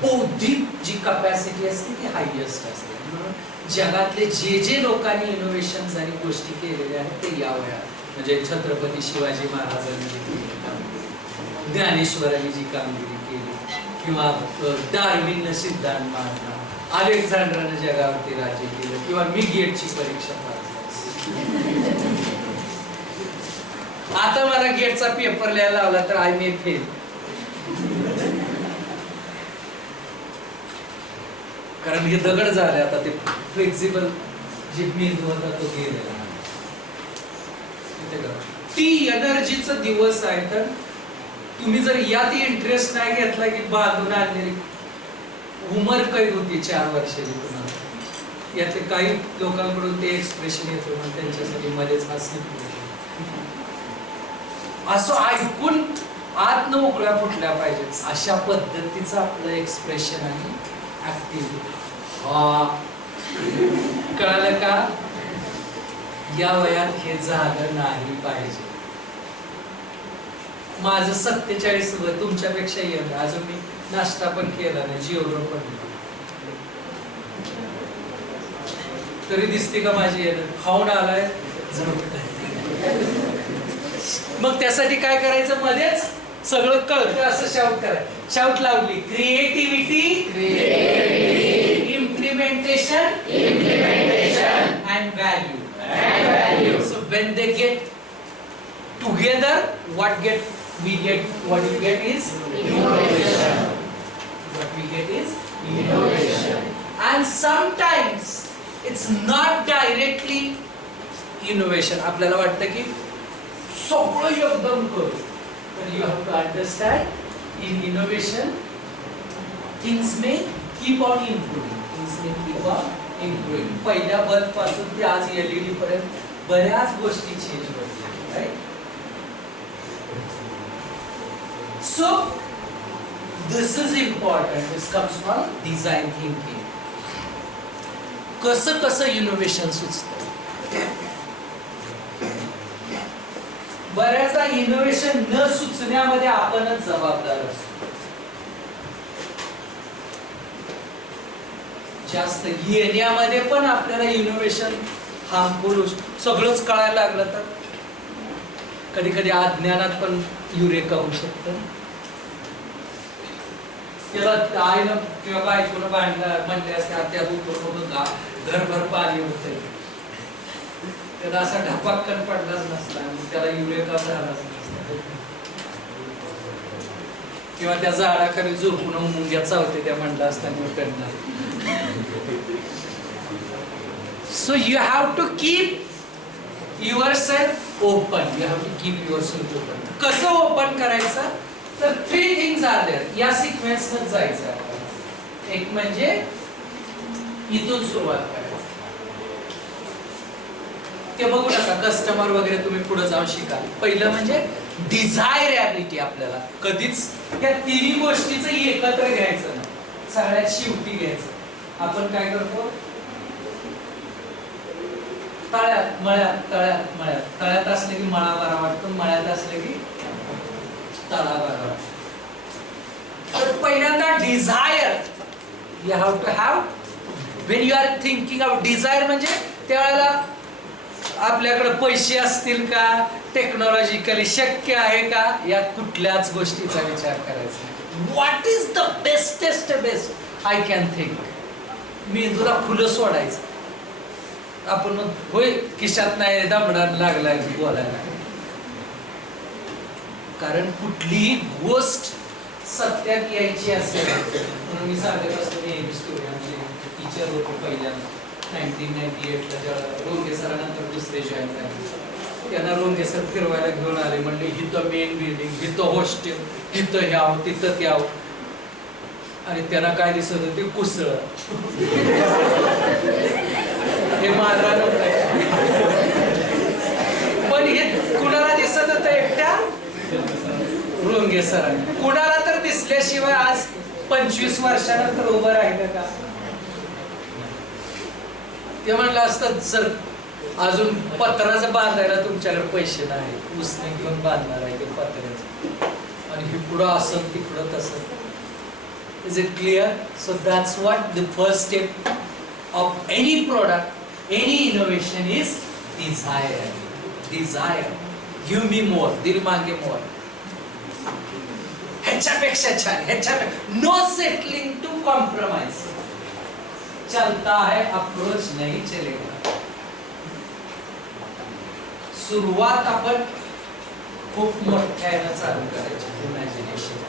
बौद्धिक जी कपॅसिटी असते ती हायएस्ट असते. म्हणून जगातले जे लोकांनी इनोव्हेशन्स आणि गोष्टी केलेल्या आहेत ते या वयात, म्हणजे छत्रपती शिवाजी महाराजांनी जी केली कामगिरी, ज्ञानेश्वरांनी जी कामगिरी केली, किंवा डार्विननं सिद्धांत मांडला, अलेक्झांडरनं जगावरती राज्य केलं, किंवा मी गेटची परीक्षा पास. आता मला गेटचा पेपर लिहायला लावला तर आय मे फेल. कारण हे दगड झाले आता, ते फ्लेक्झिबल जे मेंदू होता तो गेलेला. ती एनर्जीचा दिवस आहे. तर तुम्ही जर यात इंटरेस्ट नाही घेतला की बांधून आणलेली उमर कैद होती 4 वर्षाची तुम्हाला. यातले काही लोकांकडून ते एक्सप्रेशन येतो म्हणून त्यांच्यासाठी मध्येच हसणे असं ऐकून आत न उकळ्या फुटल्या पाहिजेत. अशा पद्धतीचं आपलं एक्सप्रेशन आहे ऍक्टिव्हिटी. हा कळालं का? या वयात हे झालं नाही पाहिजे. माझं 47 वय, तुमच्यापेक्षा येईल. अजून मी नाश्ता पण केला नाही, जेवलो पण नाही. तरी दिसते का माझी येणं? खाऊन आलाय. मग त्यासाठी काय करायचं? मध्येच सगळं कळतं असं शाउट करायचं. शाउट लावली. Creativity, implementation and value. So when they get together, what we get is innovation. What we get is innovation. And sometimes it's not directly innovation. आपल्याला वाटतं की सगळं एकदम करू. But you have to understand, in innovation, things may keep on improving. Things may keep on improving. पहिल्या bulb पासून ते आज LED पर्यंत बऱ्याच गोष्टी चेंज होतात, right? So this is important. This comes from design thinking. कसं इनोव्हेशन सुचतं? बऱ्याचदा इनोव्हेशन न सुचण्यामध्ये आपणच जबाबदार असतो. जास्त येण्यामध्ये पण आपल्याला इनोव्हेशन हार्मफुल, सगळंच कळायला लागलं तर कधी कधी अज्ञानात पण युरेका होऊ शकतं. त्याला आईनं किंवा बायकोनं म्हणले असते त्या घरभर पाणी होतंय, त्याला असा ढपाक्कन पडलाच नसता, त्याला युरेका झालाच नसता. किंवा त्या झाडाखाली झोपून मुंग्या चावते त्या म्हणलं असताना पेडणार. So you have to keep yourself open. You have to keep yourself open. कसं ओपन करायचं? तर 3 things are there. या सिक्वेन्सनं जायचं आपण. एक म्हणजे इथून सुरुवात करायची. ते बघू नका, कस्टमर वगैरे तुम्ही पुढे जाऊन शिका. पहिलं म्हणजे डिझायरेबिलिटी. आपल्याला कधीच या तिन्ही गोष्टीचं एकत्र घ्यायचं नाही, सगळ्यात शेवटी घ्यायचं. आपण काय करतो? तळ्यात मळ्यात, तळ्यात मळ्यात. तळ्यात असले की मळा बरा वाटतो, मळ्यात असले की तळा बरा वाटतो. तर पहिल्यांदा desire you have to have. When you are thinking of desire म्हणजे त्यावेळेला आपल्याकडे पैसे असतील का, टेक्नॉलॉजिकली शक्य आहे का, या कुठल्याच गोष्टीचा विचार करायचा. What is the bestest best I can think. मेंदूला खुलं सोडायचं. आपण होय खिशात नाही दमडान लागलाय बोलायला. कारण कुठलीही गोष्ट सत्यात यायची असेल, म्हणून मी सांगत असतो नेहमी स्टोरी. आमचे टीचर होते पहिल्यांदा 1998ला, जेव्हा रोंगे सरानंतर दुसरे जॉईन झाले. त्यांना रोंगे सर फिरवायला घेऊन आले. म्हणले हिथं मेन बिल्डिंग, हिथं हॉस्टेल, हिथं ह्याव तिथं त्याव. आणि त्यांना काय दिसत होते? कुसळ. हे मारणार पण हे कुणाला दिसत होतं? एकट्या रोंगे सरांनी. कुणाला तर दिसल्याशिवाय आज 25 वर्षानंतर उभं राहिलं का? ते म्हणलं असतं सर अजून पत्राचं बांधायला तुमच्याकडे पैसे नाही, उसने घेऊन बांधणार आहे ते पत्र्याचं, आणि हे पुढं असं तिकडं तसं. Is it clear? So that's what the first step of any product, any innovation is desire. Desire. Give me more. दिल मांगे more. ह्याच्यापेक्षा छान, ह्याच्यापेक्षा. No settling to compromise. चलता है अप्रोच नहीं चलेगा. सुरुवात आपण खूप मोठ्याने चालू करायची. इमॅजिनेशन.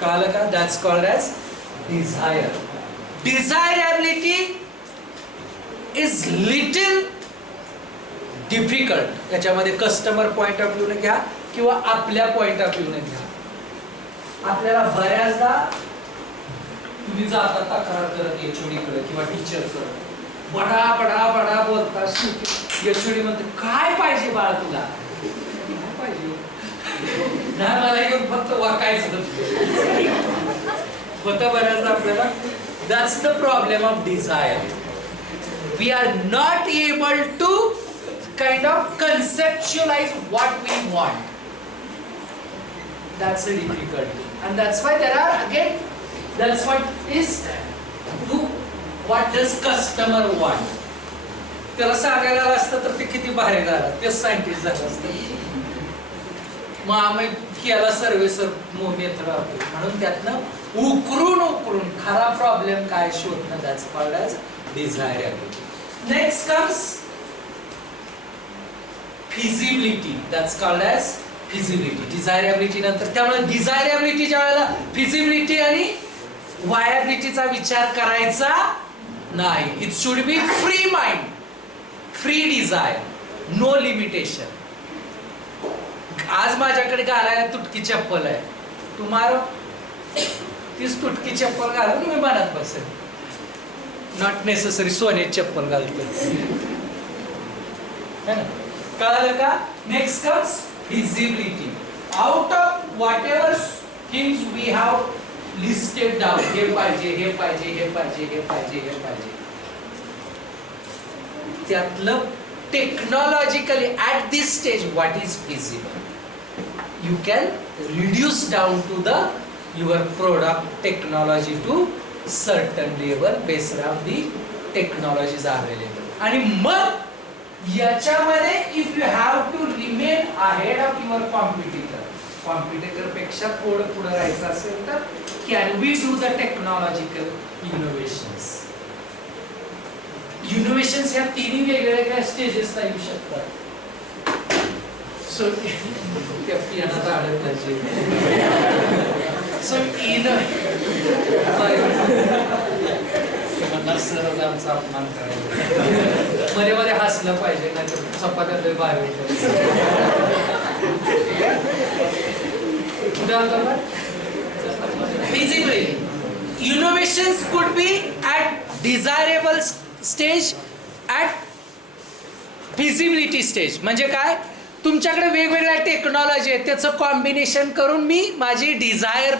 कळलं का? That's called as desire. Desirability is little difficult, याच्यामध्ये कस्टमर पॉइंट ऑफ व्ह्यूने घ्या किंवा आपल्या पॉइंट ऑफ व्ह्यूने घ्या. आपल्याला बऱ्याचदा तुम्ही जाता तक्रार करत एचओडी कडे किंवा टीचर कडे, बडा बडा बडा बोलता, एचओडी म्हणते काय पाहिजे बाळा तुला, काय पाहिजे नाही मला येऊन फक्त वाकायचं होतं बऱ्याचदा आपल्याला. That's the problem of desire. We are not able to kind of conceptualize what we want. That's a difficulty, and that's why there are, again, that's what is do what does customer want. त्याला सांगायला असतं तर ते किती भारी झालं, ते scientist झालं असतं. मग आम्ही केला सर्वे मेथड वापरली, म्हणून त्यातनं उकरून खरा प्रॉब्लेम काय शोधणं, that's called as desirability. Next comes feasibility. That's called as feasibility. Desirability नंतर, त्यामुळे desirabilityच्या वेळेला feasibility आणि viabilityचा विचार करायचा नाही. It should be free mind, free desire, no limitation. आज माझ्याकडे घालायला तुटकी चप्पल आहे, तुम्हाला तीच तुटकी चप्पल घालून मी म्हणत बसेल, नॉट नेसेसरी सोन्याची चप्पल घालतो, है ना? कळलं का? Next comes feasibility. Out of whatever things we have listed down, हे पाहिजे, हे पाहिजे, हे पाहिजे, हे पाहिजे, हे पाहिजे, त्यातलं technologically at this stage what is feasible, you can reduce down to the your product technology to certain level based on the technologies available. आणि मग याच्यामध्ये if you have to remain ahead of your competitor पेक्षा थोडं पुढे राहायचं असेल तर can we do the technological innovations. Innovations ह्या तिन्ही वेगवेगळ्या स्टेजेसला येऊ शकतात. सो त्या पियानाचा अडकला सो आमचा अपमान करायचा, मध्ये मध्ये हसलं पाहिजे, नाही तर चपात्या बाहेर Feasibility. Innovations could be at desirable stage, at feasibility stage. म्हणजे काय, तुमच्याकडे वेगवेगळ्या टेक्नॉलॉजी आहेत, त्याचं कॉम्बिनेशन करून मी माझी डिझायर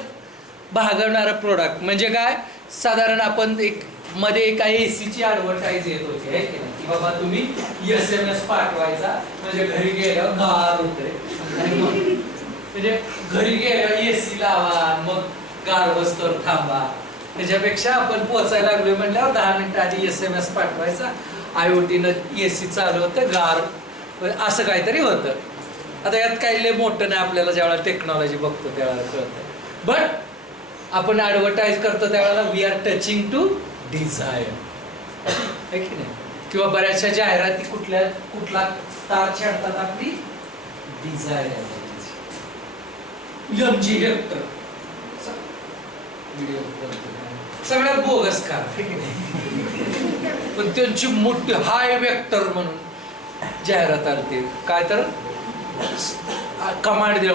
भागवणारं प्रोडक्ट. म्हणजे काय, साधारण आपण एक मध्ये काही एसीची ॲडव्हर्टाईज येत होती आहे की बाबा तुम्ही SMS पाठवायचा, म्हणजे घरी गेल्यावर गार होते, आणि मग म्हणजे घरी गेल्यावर एसी लावा, मग गार वस्तूवर थांबा. त्याच्यापेक्षा आपण पोचायला लागलोय म्हणल्यावर 10 मिनिटं आधी SMS पाठवायचा, IoTनं एसी चालू होतं, गार असं काहीतरी होतं. आता यात काही लय मोठं नाही, आपल्याला ज्यावेळेला टेक्नॉलॉजी बघतो त्यावेळेला कळतं. बट आपण ॲडव्हर्टाईज करतो त्यावेळेला we are touching to desire, आहे की नाही? किंवा बऱ्याचशा जाहिराती कुठला तार छेडतात आपली डिझायर. MG हेक्टर सगळ्यात बोगस कार, पण त्यांची मोठी हाय वेक्टर म्हणून जाहिरात आली. काय तर कमांड दिला,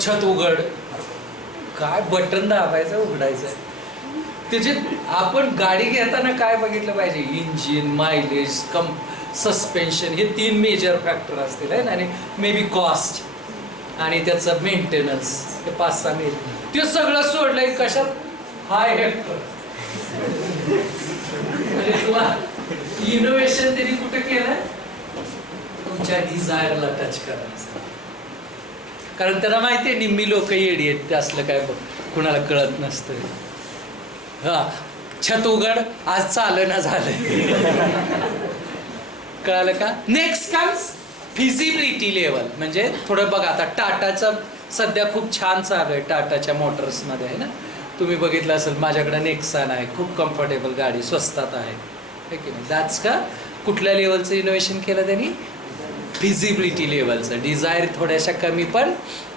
छत उघड, काय बटन दाबायचं उघडायचं. त्याचे आपण गाडी घेताना काय बघितलं पाहिजे, इंजिन, मायलेज, सस्पेन्शन, हे 3 मेजर फॅक्टर असतील आहे ना, आणि मे बी कॉस्ट आणि त्याचं मेंटेनन्स, हे 5-6 मेजर. ते सगळं सोडलंय कशात, हाय हेक्टर. म्हणजे तुम्हाला इनोव्हेशन त्यांनी कुठे केलं, तुमच्या डिझायरला टच करायचं. कारण त्यांना माहिती आहे निम्मी लोक येडी आहेत, ते असलं काय कुणाला कळत नसतं. हा, छत उघड, आज चालना झालं. कळालं का? Next comes feasibility level. म्हणजे थोडं बघा, आता टाटाचं सध्या खूप छान चालू आहे, टाटाच्या मोटर्समध्ये आहे ना, तुम्ही बघितलं असेल, माझ्याकडे नेक्सान आहे, खूप कम्फर्टेबल गाडी, स्वस्तात आहे की नाही. दॅट्स का कुठल्या लेवलचं इनोव्हेशन केलं त्यांनी, फिजिबिलिटी लेवलचं. डिझायर थोड्याशा कमी, पण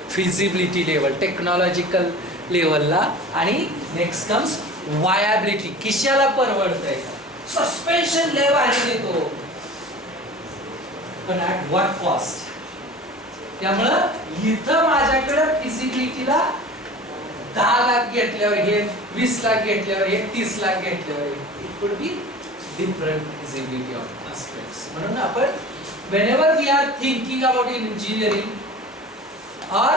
फिजिबिलिटी लेवल टेक्नॉलॉजिकल लेवलला. आणि नेक्स्ट कम्स वायाबिलिटी, किशाला परवडतंय का, सस्पेन्शन लय भारी देतो, पण ऍट व्हॉट कॉस्ट. त्यामुळं इथं माझ्याकडे फिजिबिलिटीला 10 लाख घेतल्यावर हे, 20 लाख घेतल्यावर हे, 30 लाख घेतल्यावर it could be different feasibility of aspects. म्हणून आपण whenever we are thinking about engineering or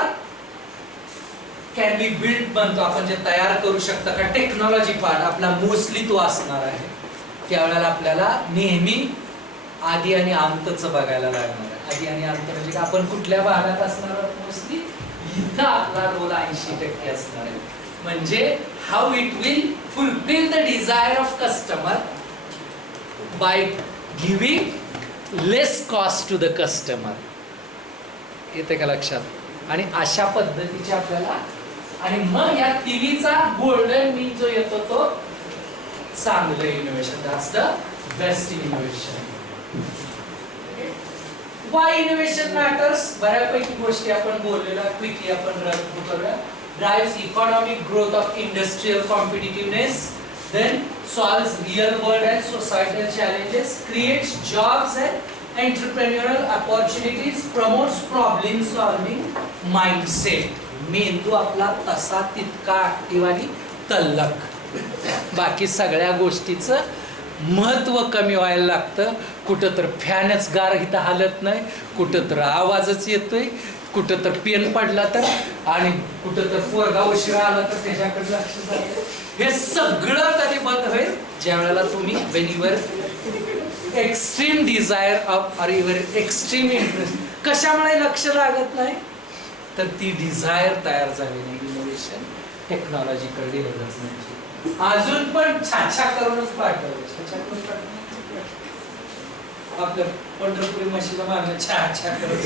can be built म्हणतो आपण, जे तयार करू शकता का टेक्नॉलॉजी पार्ट आपला मोस्टली तो असणार आहे. त्यावेळेला आपल्याला नेहमी आधी आणि अंतच बघायला लागणार आहे. आधी आणि अंत म्हणजे आपण कुठल्या भागात असणार आहोत, मोस्टली इथं आपला रोल 80% असणार आहे. म्हणजे how it will fulfil the desire of customer by giving less cost to the customer. येते का लक्षात? आणि अशा पद्धतीचे आपल्याला, आणि मग या तिन्हीचा गोल्डन मीन जो येतो तो चांगलं innovation. That's the best innovation. Why innovation matters? बऱ्यापैकी गोष्टी आपण बोललेल्या, क्विकली आपण रन करूया. Drives economic growth of industrial competitiveness, then solves real world and societal challenges, creates jobs and entrepreneurial opportunities, promotes problem solving mindset. मेंदू आपला तसा तितका ऍक्टिव्ह आणि तल्लख. बाकी सगळ्या गोष्टीचं महत्व कमी व्हायला लागतं. कुठं तर फॅनच गार इथं हालत नाही, कुठं तर आवाजच येतोय, कुठं तर पेन पडला तर, आणि कुठं तर पोरगा उशिरा आला तर त्याच्याकडे लक्ष जातं. हे सगळं कधी बंद होईल ज्या वेळेला तुम्ही when your extreme desire of or your extreme interest. कशामुळे लक्ष लागत नाही तर ती डिझायर तयार झाली नाही. इनोव्हेशन टेक्नॉलॉजिकल डेव्हलपमेंटची अजून पण छाछा करूनच पाठवलं. छाछा करून पाठवलं आपलं पंढरपुरी म्हशीला मागणं छाछा करून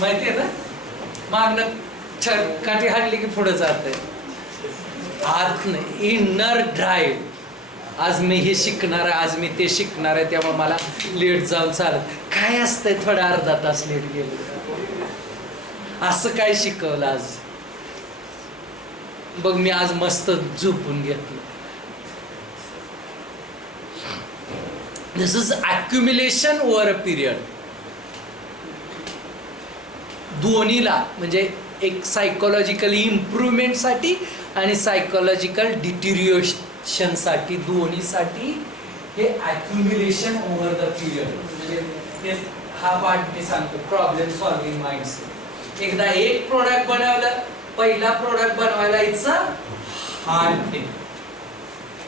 माहितीये ना, मागणं काठी हाडली की पुढे जात आहे. आत नाही, इनर ड्राईव्ह. आज मी हे शिकणार आहे, आज मी ते शिकणार आहे, त्यामुळे मला लेट जाऊन चालत. काय असतंय थोडा अर्धा तास लेट गेलो, असं काय शिकवलं आज बघ, मी आज मस्त झोपून घेतलं. दिस is accumulation over a period. दोन्हीला म्हणजे एक सायकोलॉजिकल इम्प्रूव्हमेंटसाठी आणि सायकोलॉजिकल डिटिरिएशनसाठी, दोन्हीसाठी हे अक्युम्युलेशन ओव्हर द पिरियड. म्हणजे हा पार्ट मी सांगतो, प्रॉब्लेम सॉल्विंग माइंडसेट. एकदा एक प्रोडक्ट बनवलं, पहिला प्रोडक्ट बनवायला इट्स अ हार्ड थिंग.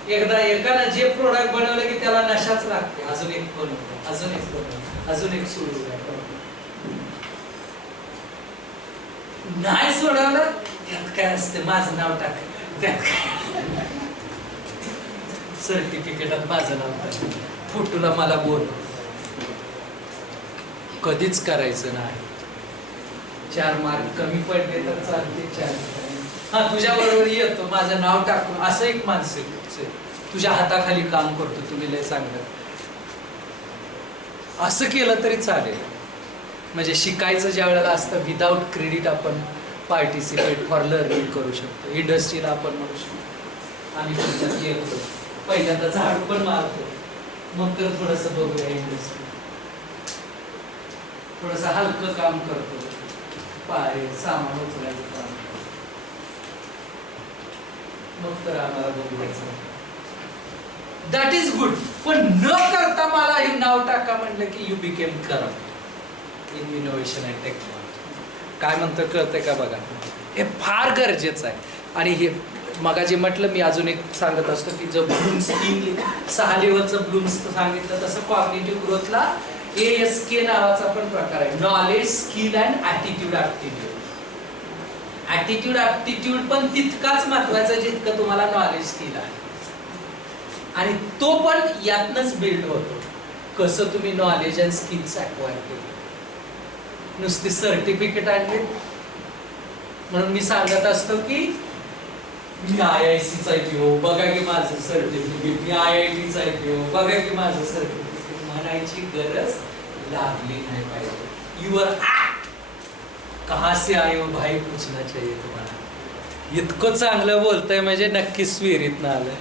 एकदा एकानं जे प्रोडक्ट बनवलं की त्याला नशाच लागते, अजून एक बनवतो, अजून एक बनवतो, अजून एक सुरू नाही सोडवलं, त्यात काय असते, माझं नाव टाक, त्यात काय सर्टिफिकेटात माझं नाव टाक, फोटोला मला बोल. कधीच करायचं नाही. 4 मार्क कमी पडले तर चालते, 4 हा तुझ्या बरोबर येतो, माझं नाव टाकून, असं एक मानसिक तुझ्या हाताखाली काम करतो, तुम्ही लय चांगलं, असं केलं तरी चालेल. म्हणजे शिकायचं ज्या वेळेला असतं विदाउट क्रेडिट आपण पार्टिसिपेट फॉर लर्निंग करू शकतो. इंडस्ट्रीला आपण म्हणू शकतो आम्ही तुमच्यात येतो, पहिल्यांदा झाडू पण मारतो, मग तर थोडंसं बघूया इंडस्ट्री, थोडंसं हलकं काम करतो, पाय सामान उचलायचं काम, मग तर आम्हाला बघायचं. That is good. पण न करता मला हे नाव टाका म्हणलं की you became corrupt in innovation and technology. काय म्हणतं कळतंय का बघा, हे फार गरजेचं आहे. आणि हे मग जे म्हटलं मी अजून एक सांगत असतो की जो ब्लूम्स 6 लेवलचं ब्लूम्स सांगितलं तसं कॉग्निटिव्ह ग्रोथला ASK नावाचा पण प्रकार आहे, knowledge, skill and attitude aptitude. Attitude aptitude पण तितकाच महत्वाचा जितकं तुम्हाला नॉलेज, स्किल आहे. आणि तो पण यातनंच बिल्ड होतो. कसं तुम्ही नॉलेज अँड स्किल्स ॲक्वायर केले, नुसती सर्टिफिकेट आणले म्हणून मी सांगत असतो की मी IIC चा हो बघा की माझं सर्टिफिकेट, मी IIT चा हो बघा की माझं सर्टिफिकेट म्हणायची गरज लागली नाही पाहिजे. युअर ऍक्ट कहाँ से आए हो भाई पूछना चाहिए तुम्हाला. इतकं चांगलं बोलतंय म्हणजे नक्कीच विहिरीतनं आलंय.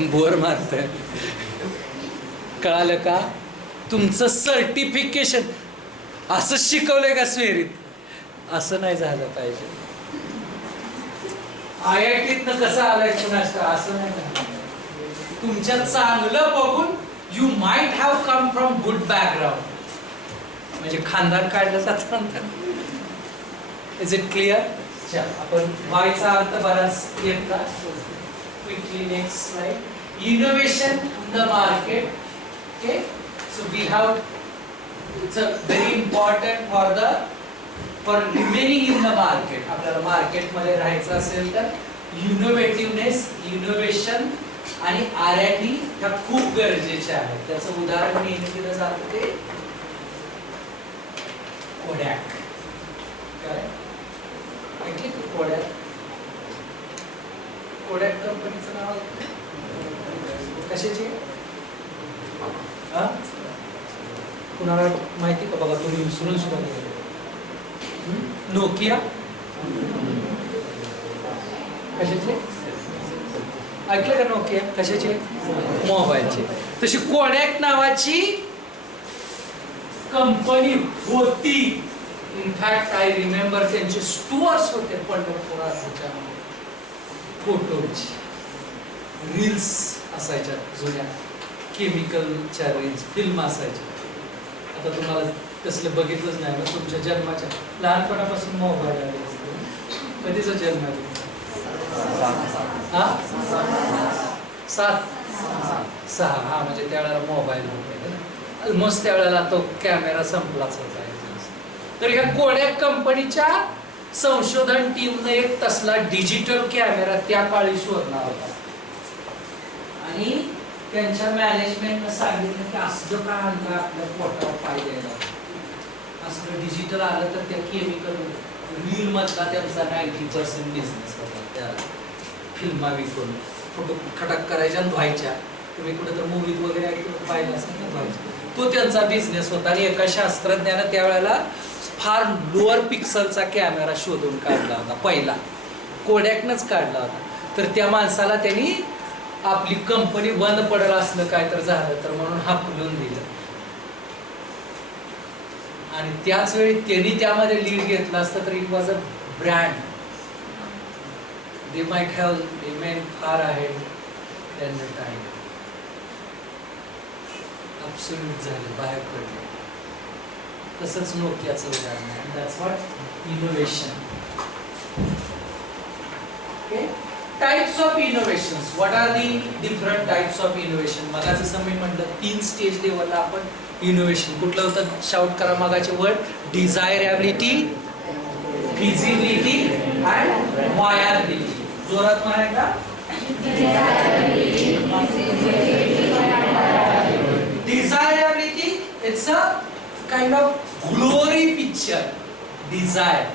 बोर मारतंय. कळालं का? तुमचं सर्टिफिकेशन असं शिकवलंय का स्वेरीत? असं नाही झालं पाहिजे. IIT-तनं कसं आलाय कुणास ठाऊक, असं नाही झालं. तुमच्या चांगलं बघून you might have come from good background, म्हणजे खानदान काढलं जातं म्हणतात. Is it clear? आपण वायचा अर्थ बराच येत का? Quickly next slide. Innovation in the market. Okay, so we have, it's a very important for remaining in the market. आपल्याला मार्केटमध्ये राहायचं असेल तर इनोव्हेटिव्हनेस, इनोव्हेशन आणि R&D ह्या खूप गरजेच्या आहेत. त्याचं उदाहरण मी दिलं जातं ते कोडॅक. काय ऐकले की कोडॅक? कोडॅक कंपनीचं नाव कशाची? कुणाला माहिती का? बघा तुम्ही विसरून सुद्धा नाही. नोकिया कशाची ऐकलं का? नोकिया कशाची? मोबाईलची. तशी कोडॅक नावाची कंपनी होती. इनफॅक्ट आय रिमेंबर त्यांचे स्टोअर्स होते पंढरपुराच्या. फोटोची रील्स असायच्या जुन्या, केमिकलच्या रील्स, फिल्म असायच्या. आता तुम्हाला तसलं बघितलंच नाही ना. तुमच्या जन्माच्या लहानपणापासून मोबाईल आले असते. कधीचा जन्म आहे? 6. हा, म्हणजे त्यावेळेला मोबाईल होते. ऑलमोस्ट त्यावेळेला तो कॅमेरा संपलाच होता. तर ह्या कोडॅक कंपनीच्या संशोधन टीमने एक तसला डिजिटल कॅमेरा त्या काळी शोधला होता. आणि त्यांच्या मॅनेजमेंटनं सांगितलं की असलं का आणलं आपल्या पोटावर पाय द्यायला. असलं डिजिटल आलं तर त्या केमिकल रील मधला त्यांचा 90% बिझनेस होता. त्या फिल्मा विकून फोटो खटाक करायच्या आणि धुवायच्या. तुम्ही कुठे तर मूवीत वगैरे ऐकून पाहिलं असेल ना, धुवायच्या. तो त्यांचा बिझनेस होता. आणि एका शास्त्रज्ञानं त्यावेळेला फार लोअर पिक्सलचा कॅमेरा शोधून काढला होता. पहिला कोडॅकनंच काढला होता. तर त्या माणसाला त्यांनी आपली कंपनी बंद पडेल असलं काय तर झालं तर म्हणून हाकलून दिलं. आणि त्याच वेळी त्यांनी त्यामध्ये लीड घेतला असतं तर it was a brand. They might have remain far ahead than the time. Absolute झाले, बाहेर पडले. तसंच नोकियाचं उदाहरण आहे. That's what innovation. Okay, types of innovations. What are the different types of innovation? मगा जसं मी म्हटलं 3 स्टेज लेवलला आपण इनोव्हेशन. कुठलं होतं? शाउट करा मगाचे word. Desirability, feasibility and viability. जोरात म्हणायला. Desirability, it's a kind of glory picture. Desire.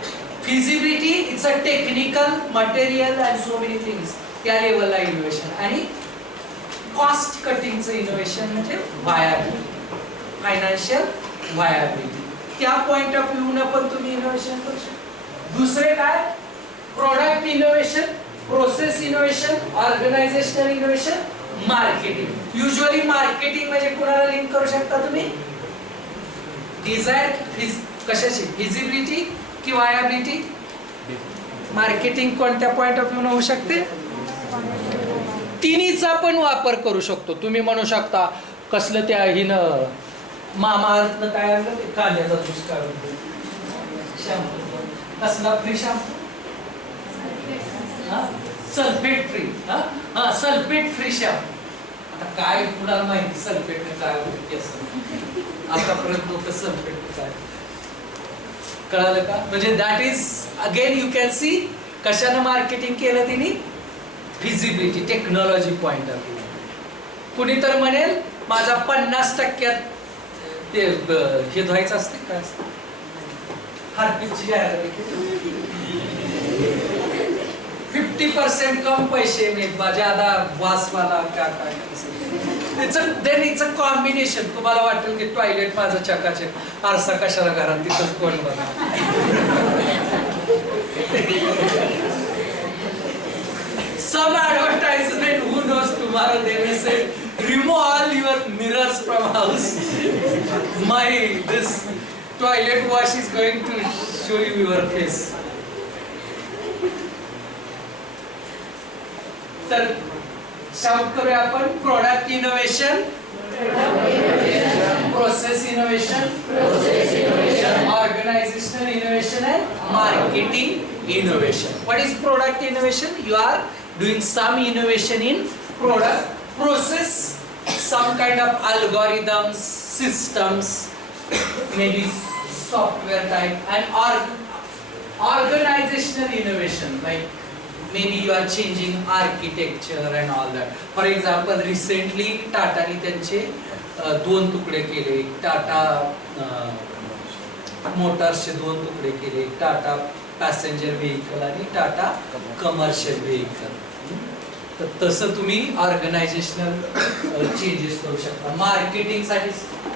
Feasibility, it's a technical, material and so many things. त्या लेवलला इनोव्हेशन. आणि कॉस्ट कटिंगचं इनोव्हेशन म्हणजे वायबिलिटी, फायनान्शियल वायबिलिटी. त्या पॉइंट ऑफ व्ह्यूने पण तुम्ही इनोव्हेशन करू शकता. दुसरे काय? Product innovation, process innovation, organisational innovation, marketing. Usually marketing म्हणजे कुणाला लिंक करू शकता तुम्ही? डिझायर कशाची? फिजिबिलिटी की वायबिलिटी? मार्केटिंग कोणत्या पॉइंट ऑफ व्ह्यू होऊ शकते? तिन्हीचा पण वापर करू शकतो. तुम्ही म्हणू शकता कसलं त्या हिनं मामाअर्थनं काय आणलं ते कांद्याचा ज्यूस काढून शॅम्पू. कसला free shampoo? Sulphate free. Sulphate free shampoo. आता काय कुणाला माहिती सल्फेटने काय होतं केस? आतापर्यंत लोक सल्फेट काय कळालं का? म्हणजे that is again you can see कशानं मार्केटिंग केलं तिने? Feasibility, technology point of view. कुणी तर म्हणेल माझा 50% ते हे धुवायचं असते काय असतं? हार्पिकची जाहिरात 50% कम पैसे में ज्यादा वास वाला क्या काय. Then it's a combination. तुम्हाला वाटेल की टॉयलेट माझं चकाचक, आरसा कशाला घरात, तिथंच कोण बघा. Some advertisement who knows to tomorrow they may say, remove all your mirrors from house. This toilet wash is going to show you your face. तर शाउट करूया आपण product innovation, process innovation, organisational innovation and marketing innovation. What is product innovation? You are doing some innovation in product process, some kind of algorithms, systems, maybe software type, and organizational innovation, like maybe you are changing architecture and all that. For example, recently Tata ने त्यांचे दोन तुकडे केले, टाटा मोटर्सचे दोन तुकडे केले, Tata passenger vehicle आणि Tata commercial vehicle. तर तसं तुम्ही ऑर्गनायझेशनल चेंजेस करू शकता. मार्केटिंग साठी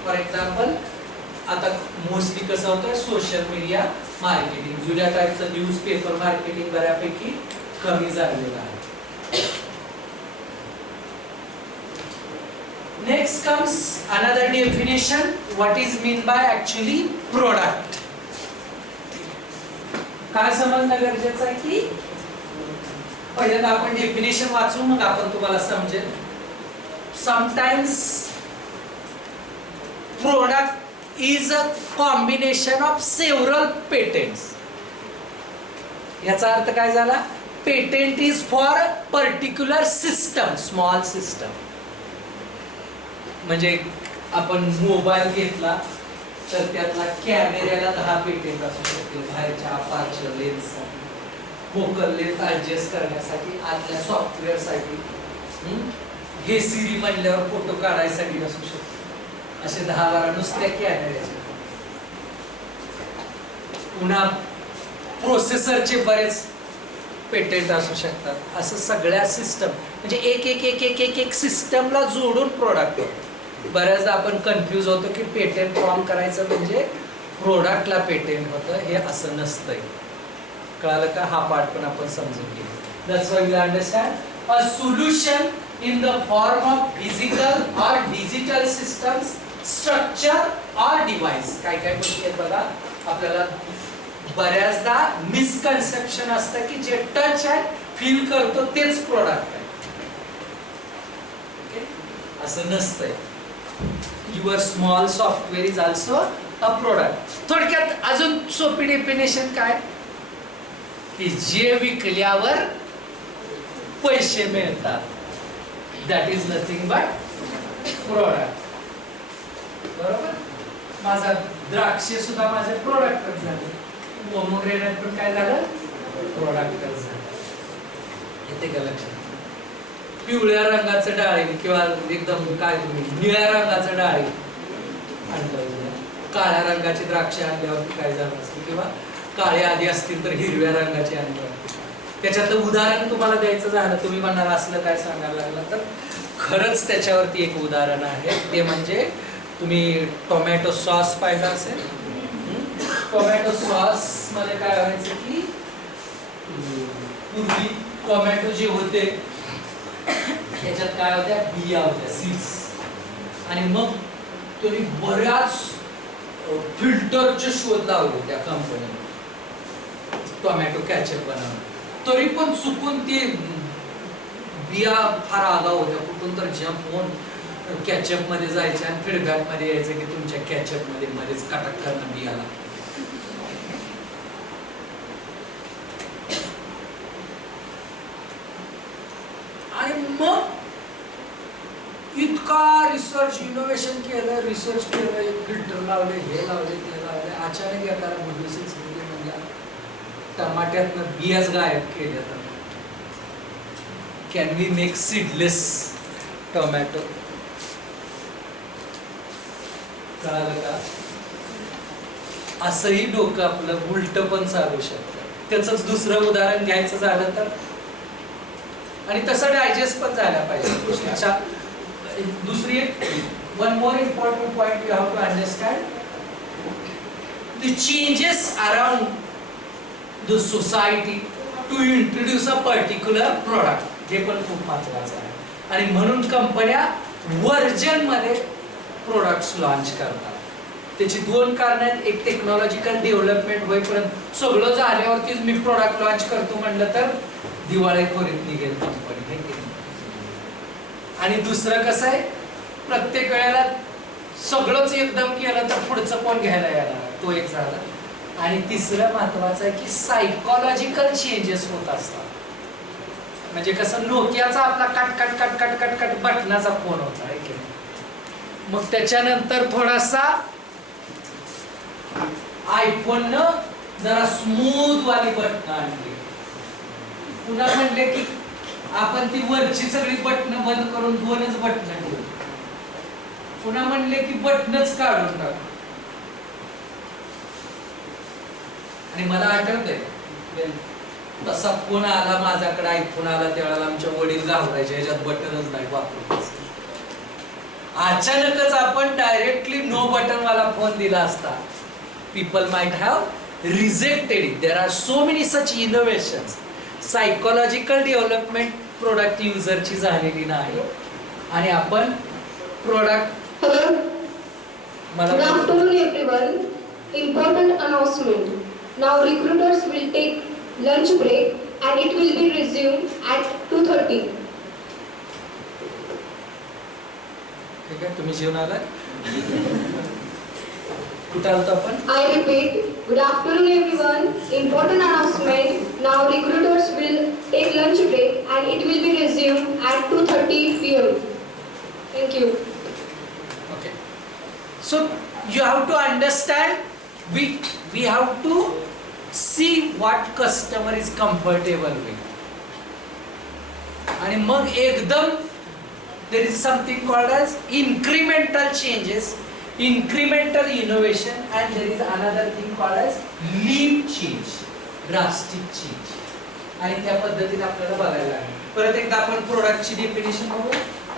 फॉर एक्झाम्पल आता मोस्टली कसं होतं सोशल मीडिया मार्केटिंग, जुन्या टाईपचं न्यूजपेपर मार्केटिंग बऱ्यापैकी कमी झालेलं आहे. Next comes another definition. What is mean by actually product? काय समजणं गरजेचं आहे की पहिल्यांदा आपण डेफिनेशन वाचू मग आपण तुम्हाला समजेल. Sometimes product is a combination of several patents. याचा अर्थ काय झाला? Patent is for particular system, small system. म्हणजे आपण मोबाईल घेतला तर त्यातला कॅमेऱ्याला 10 पेटेंट असू शकते, बाहेरच्या aperture lens, focal length adjust करण्यासाठी, आतल्या सॉफ्टवेअर साठी, हे सिरी म्हणल्यावर फोटो काढायसाठी असू शकते. असे 10-12 नुसत्या कॅमेऱ्याचे. पुन्हा प्रोसेसरचे बरेच पेटेंट असू शकतात. असं सगळ्या सिस्टम म्हणजे एक सिस्टमला जोडून प्रोडक्ट होतं. बऱ्याचदा आपण कन्फ्यूज होतो की पेटेंट फॉर्म करायचं म्हणजे प्रोडक्टला पेटेंट होतं, हे असं नसतंय. कळालं का? हा पार्ट पण आपण समजून घेऊ. That's why we understand a solution in the form of physical or digital systems, structure or device. काय काय गोष्टी आहेत बघा. आपल्याला बऱ्याचदा मिसकन्सेप्शन असतं की जे टच आहे फील करतो तेच प्रोडक्ट आहे. असं नसतंय. Your small software is also a product. थोडक्यात अजून सोपी डेफिनेशन काय की जे विकल्यावर पैसे मिळतात, that is nothing but product. बरोबर? माझा द्राक्षे सुद्धा माझे प्रोडक्टच झाले. पोमोग्रेनेट पण काय झालं? प्रोडक्टच झालं. येते का लक्षात? पिवळ्या रंगाचं डाळिंब किंवा एकदम काय तुम्ही निळ्या रंगाचं डाळिंब आणलं, काळ्या रंगाची द्राक्षे आणल्यावरती काय झालं असतं, किंवा काळे आधी असतील तर हिरव्या रंगाचे आणल्यावर. त्याच्यातलं उदाहरण तुम्हाला द्यायचं झालं, तुम्ही म्हणणार असलं काय सांगायला लागलं, तर खरंच त्याच्यावरती एक उदाहरण आहे. ते म्हणजे तुम्ही टोमॅटो सॉस पाहिला असेल. टोमॅटो सॉस मध्ये काय व्हायचं की पूर्वी टोमॅटो जे होते त्याच्यात काय होत्या, बिया होत्या, सीड्स. आणि मग तुम्ही बऱ्याच फिल्टरचे शोध लावले त्या कंपनीने टोमॅटो कॅचअप बनवणं. तरी पण चुकून ते बिया फार आगाऊ होत्या, कुठून तर जम्प होऊन कॅचअप मध्ये जायचे आणि फीडबॅक मध्ये यायचं की तुमच्या कॅचअप मध्ये मध्येच काटक करणं बियाला. आणि मग इतका रिसर्च इनोव्हेशन केलं, रिसर्च केलं, फिल्टर लावले, हे लावले, ते लावले. अचानक एखादा मेडिसिन्स म्हणजे टमाट्यातनं बियाच गायब केल्या. Can we make seedless tomato? कळालं का? असंही डोकं आपलं उलट पण चालू शकतं. त्याचंच दुसरं उदाहरण घ्यायचं झालं तर, आणि तसं डायजेस्ट पण झाला पाहिजे. दुसरी एक one more important point you have to understand, the changes around the society to introduce a particular product. हे पण खूप महत्वाचं आहे. आणि म्हणून कंपन्या व्हर्जन मध्ये प्रोडक्ट्स लॉन्च करतात. त्याची दोन कारण आहेत. एक टेक्नॉलॉजिकल डेव्हलपमेंट होईपर्यंत सगळं झाल्यावरतीच मी प्रोडक्ट लॉन्च करतो म्हणलं तर दिवाळीखोरीत निघेल कंपनी. आणि दुसरं कसं आहे, प्रत्येक वेळेला सगळंच एकदम केलं तर पुढचं कोण घ्यायला येणार, तो एक झाला. आणि तिसरं महत्वाचं आहे की सायकोलॉजिकल चेंजेस होत असतात. म्हणजे कसं नोकियाचा आपला कट कट कट कट कट कट बटनाचा फोन होता आहे की नाही, मग त्याच्यानंतर थोडासा आयफोन न जरा स्मूथ वाली बटन आणली. पुन्हा म्हणले की आपण ती वरची सगळी बटन बंद करून दोनच बटन ठेवू. पुन्हा म्हणले की बटनच काढून टाकू. आणि मला आठवतंय तसा फोन आला माझ्याकडे, आयफोन आला त्यावेळेला आमच्या वडील घाबरायचे, ह्याच्यात बटनच नाही वापरू. अचानकच आपण डायरेक्टली नो बटन वाला फोन दिला असता, people might have rejected it. There are so many such innovations. Psychological development product user ची झालेली नाही आणि आपण product. Good afternoon everyone. Important announcement. Now recruiters will take lunch break and it will be resumed at 2:30. ठीक आहे, तुम्ही जेवण आलात? कुठे आलो आपण? I repeat, good afternoon everyone. Important announcement. Now recruiters will take lunch break and it will be resumed at 2:30 p.m. Thank you. Okay. So you have to understand, we have to see what customer is comfortable with. आणि मग एकदम there is something called as incremental changes, incremental innovation, and there is another thing called as leap change, drastic change. आणि त्या पद्धतीने आपल्याला बघायला लागेल. परत एकदा आपण प्रोडक्टची डेफिनेशन बघू.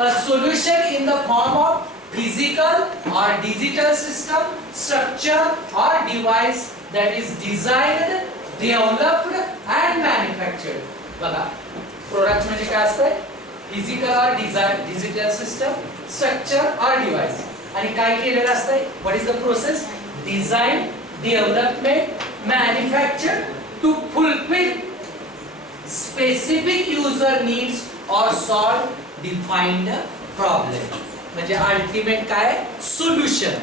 A solution in the form of physical or digital system, structure or device that is designed, developed and manufactured. बघा, प्रोडक्ट म्हणजे काय असतं? फिजिकल और डिजिटल सिस्टम, स्ट्रक्चर और डिवाइस. आणि काय केलेलं असतं? What is the process? Design, development, manufacture to fulfil specific user needs और सॉल्व डिफाइन्ड प्रॉब्लेम. म्हणजे अल्टिमेट काय? सोल्युशन.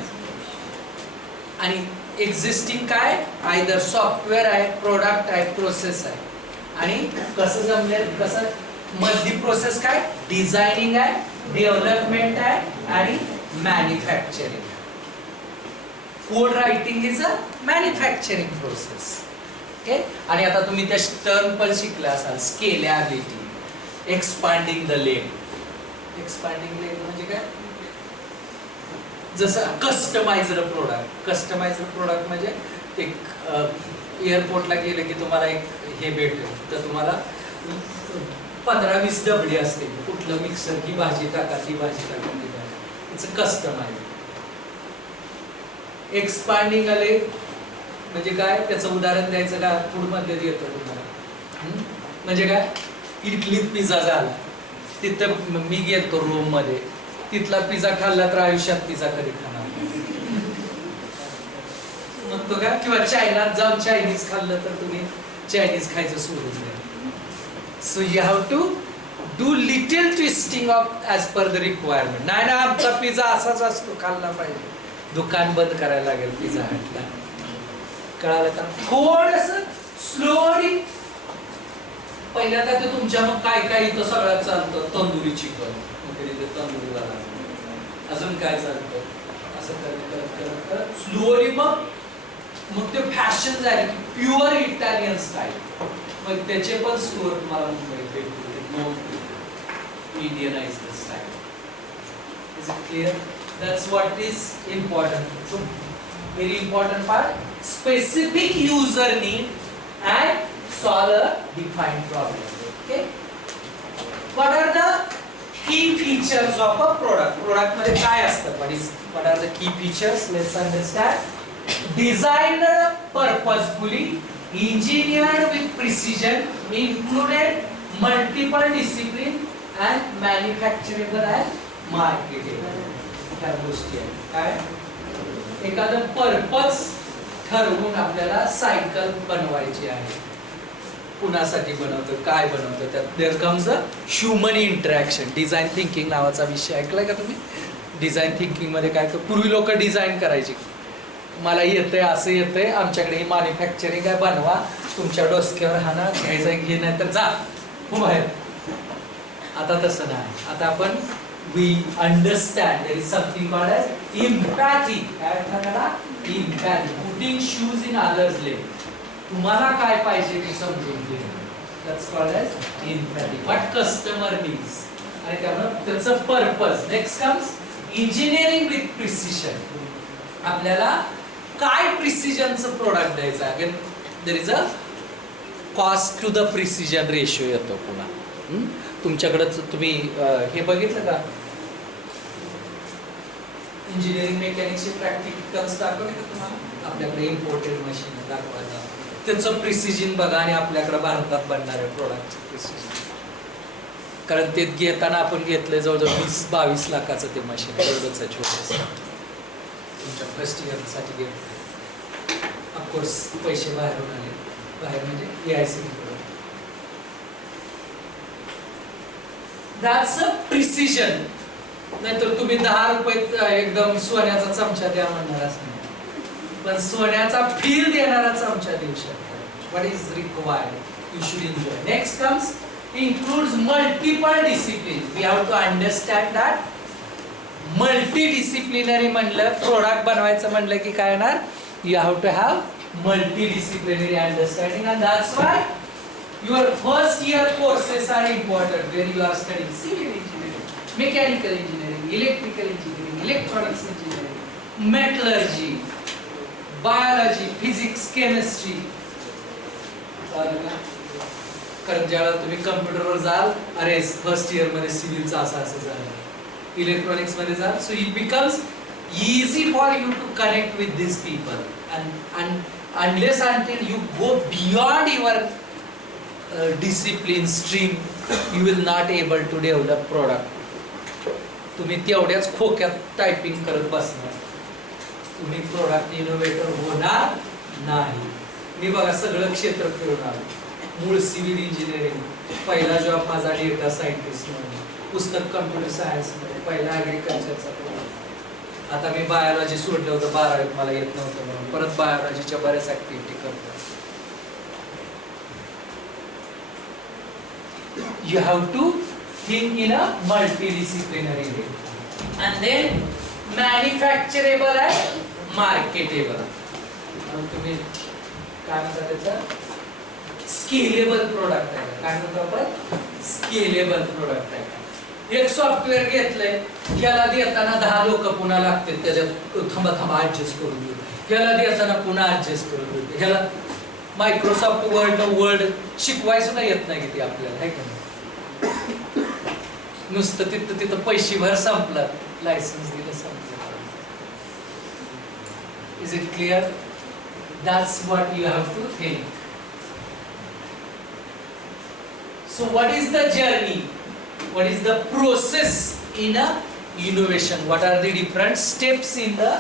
आणि एक्झिस्टिंग काय? आयदर सॉफ्टवेअर आहे, प्रोडक्ट आहे, प्रोसेस आहे. आणि कसं जमले, कसं मधली प्रोसेस काय? डिझायनिंग आहे, डेव्हलपमेंट आहे आणि manufacturing. Code writing is a manufacturing process. Okay. आणि आता तुम्ही त्या टर्म पण शिकले असाल, scalability, expanding the leg. Expanding leg म्हणजे काय? जसं कस्टमाइज्ड प्रोडक्ट. कस्टमाइज्ड प्रोडक्ट म्हणजे एक एअरपोर्टला गेले की तुम्हाला एक हे भेटेल, तर तुम्हाला 15-20 डबडी असते, कुठलं मिक्सर की भाजी टाका, ती भाजी टाका, ती भाजी. It's customise. एक्सपांडिंग आले म्हणजे काय? त्याचं उदाहरण द्यायचं का? फूड मध्ये देतो तुम्हाला. म्हणजे काय? इटलीत पिझ्झा झाला, तिथं मी गेलतो रोम मध्ये, तिथला पिझ्झा खाल्ला तर आयुष्यात पिझ्झा कधी खाणार मग तो काय? किंवा चायनात जाऊन चायनीज खाल्लं तर तुम्ही चायनीज खायचं सोडून द्या. So you have to do little twisting of as per the requirement. नाही ना, आमचा पिझ्झा असाच असतो, खाल्ला पाहिजे, दुकान बंद करायला लागेल पिझ्झा हटला. कळालं का? थोडंसं स्लोली. पहिल्यांदा ते तुमच्या मग काय काय इथं सगळ्यात चालतं, तंदुरी चिकन, तंदुरी वाला, अजून काय चालतं, असं करत स्लोली मग ते फॅशन झाली की प्युअर इटालियन स्टाईल. मग त्याचे पण स्टोर तुम्हाला भेटतील, Indianize style. Is it clear? That's what is important. So very important part, specific user need and solve a defined problem. Okay. What are the key features of a product? Product मध्ये काय असतं? What are the key features? Let's understand. Designed purposefully, engineered with precision, included multiple disciplines and manufacturable and marketable. ह्या गोष्टी आहेत. काय एखादं purpose ठरवून आपल्याला सायकल बनवायची आहे. कुणासाठी बनवतं, काय बनवतं, त्यात there comes a human interaction. Design thinking नावाचा विषय ऐकलाय का तुम्ही? डिझाईन थिंकिंगमध्ये काय, पूर्वी लोक डिझाईन करायची, मला येतंय असं येतंय, आमच्याकडे ही मॅन्युफॅक्चरिंग आहे, बनवा, तुमच्या डोसक्यावर हा ना घ्यायचं घे, नाही तर जा हो बाहेर. आता तसं नाही. आता आपण we understand there is something called as empathy. काय म्हणतात त्याला? Empathy. Putting shoes in others leg. तुम्हाला काय पाहिजे ते समजून घेणं. That's called as empathy. What customer needs. आणि त्यामुळे त्याचं purpose. Next comes engineering with precision. आपल्याला काय प्रिसिजनचं प्रोडक्ट द्यायचं आहे. There is a cost to the precision ratio येतो पुन्हा. तुमच्याकडं तुम्ही हे बघितलं का, इंजिनिअरिंग मेकॅनिक्सचे प्रॅक्टिकल्स दाखवले का तुम्हाला? आपल्याकडे इम्पोर्टेड मशीन दाखवायला, त्याचं प्रिसिजन बघा, आणि आपल्याकडे भारतात बनणाऱ्या प्रोडक्टचं प्रिसिजन. कारण ते घेताना आपण घेतलं जवळजवळ 20-22 लाखाचं ते मशीन, एवढंच आहे छोटंसं. तुमच्या फर्स्ट इयरसाठी घेतलं. ऑफकोर्स पैसे बाहेरून आले, बाहेर म्हणजे AIC. That's a precision. नाहीतर तुम्ही 10 रुपये एकदम सोन्याचा चमचा द्या म्हणणारच नाही, पण सोन्याचा फील देणारा चमचा देऊ शकता. What is required you should enjoy. Next comes includes multiple disciplines. We have to understand that multidisciplinary म्हणलं, प्रोडक्ट बनवायचं म्हणलं की काय येणार? You have to have multidisciplinary understanding, and that's why your first year courses are important, where you are studying civil engineering, mechanical engineering, electrical engineering, electronics engineering, metallurgy, biology, physics, chemistry. कारण ज्यावेळेला तुम्ही कम्प्युटरवर जाल, अरे first year मध्ये सिव्हिलचं असं झालं, electronics मध्ये जाल, so it becomes easy for you to connect with these people, and unless until you go beyond your discipline stream, you will not able to develop product. तुम्ही तेवढ्याच खोक्यात टायपिंग करत बसणार, तुम्ही प्रोडक्ट इनोव्हेटर होणार नाही. मी बघा सगळं क्षेत्र फिरून आलो. मूळ सिव्हिल इंजिनिअरिंग, पहिला जॉब माझा डेटा सायंटिस्ट म्हणून, पुस्तक कम्प्युटर सायन्स मध्ये, पहिला ॲग्रिकल्चरचा. आता मी बायोलॉजी सोडलं होतं 12वीत, मला येत नव्हतं म्हणून परत बायोलॉजीच्या बऱ्याच ऍक्टिव्हिटी करतो. You have to think in a multidisciplinary way, and then manufacturable and marketable. तुम्ही काय म्हणता त्याचं? स्केलेबल प्रोडक्ट आहे. काय म्हणतो आपण? स्केलेबल प्रोडक्ट आहे. एक सॉफ्टवेअर घेतलंय, ह्याला देताना 10 लोक पुन्हा लागतील, त्याच्यात थांबा ऍडजस्ट करून देऊ, ह्याला देताना पुन्हा ऍडजस्ट करून देऊ. ह्याला मायक्रोसॉफ्ट वर्ड शिकवाय सुद्धा येत नाही किती आपल्याला, आहे का नाही? नुसतं तिथं पैसे भर, संपलं, लायसन्स दिलं, संपलं. Is it clear? That's what you have to think. So what is the journey? What is the process in a innovation? What are the different steps in the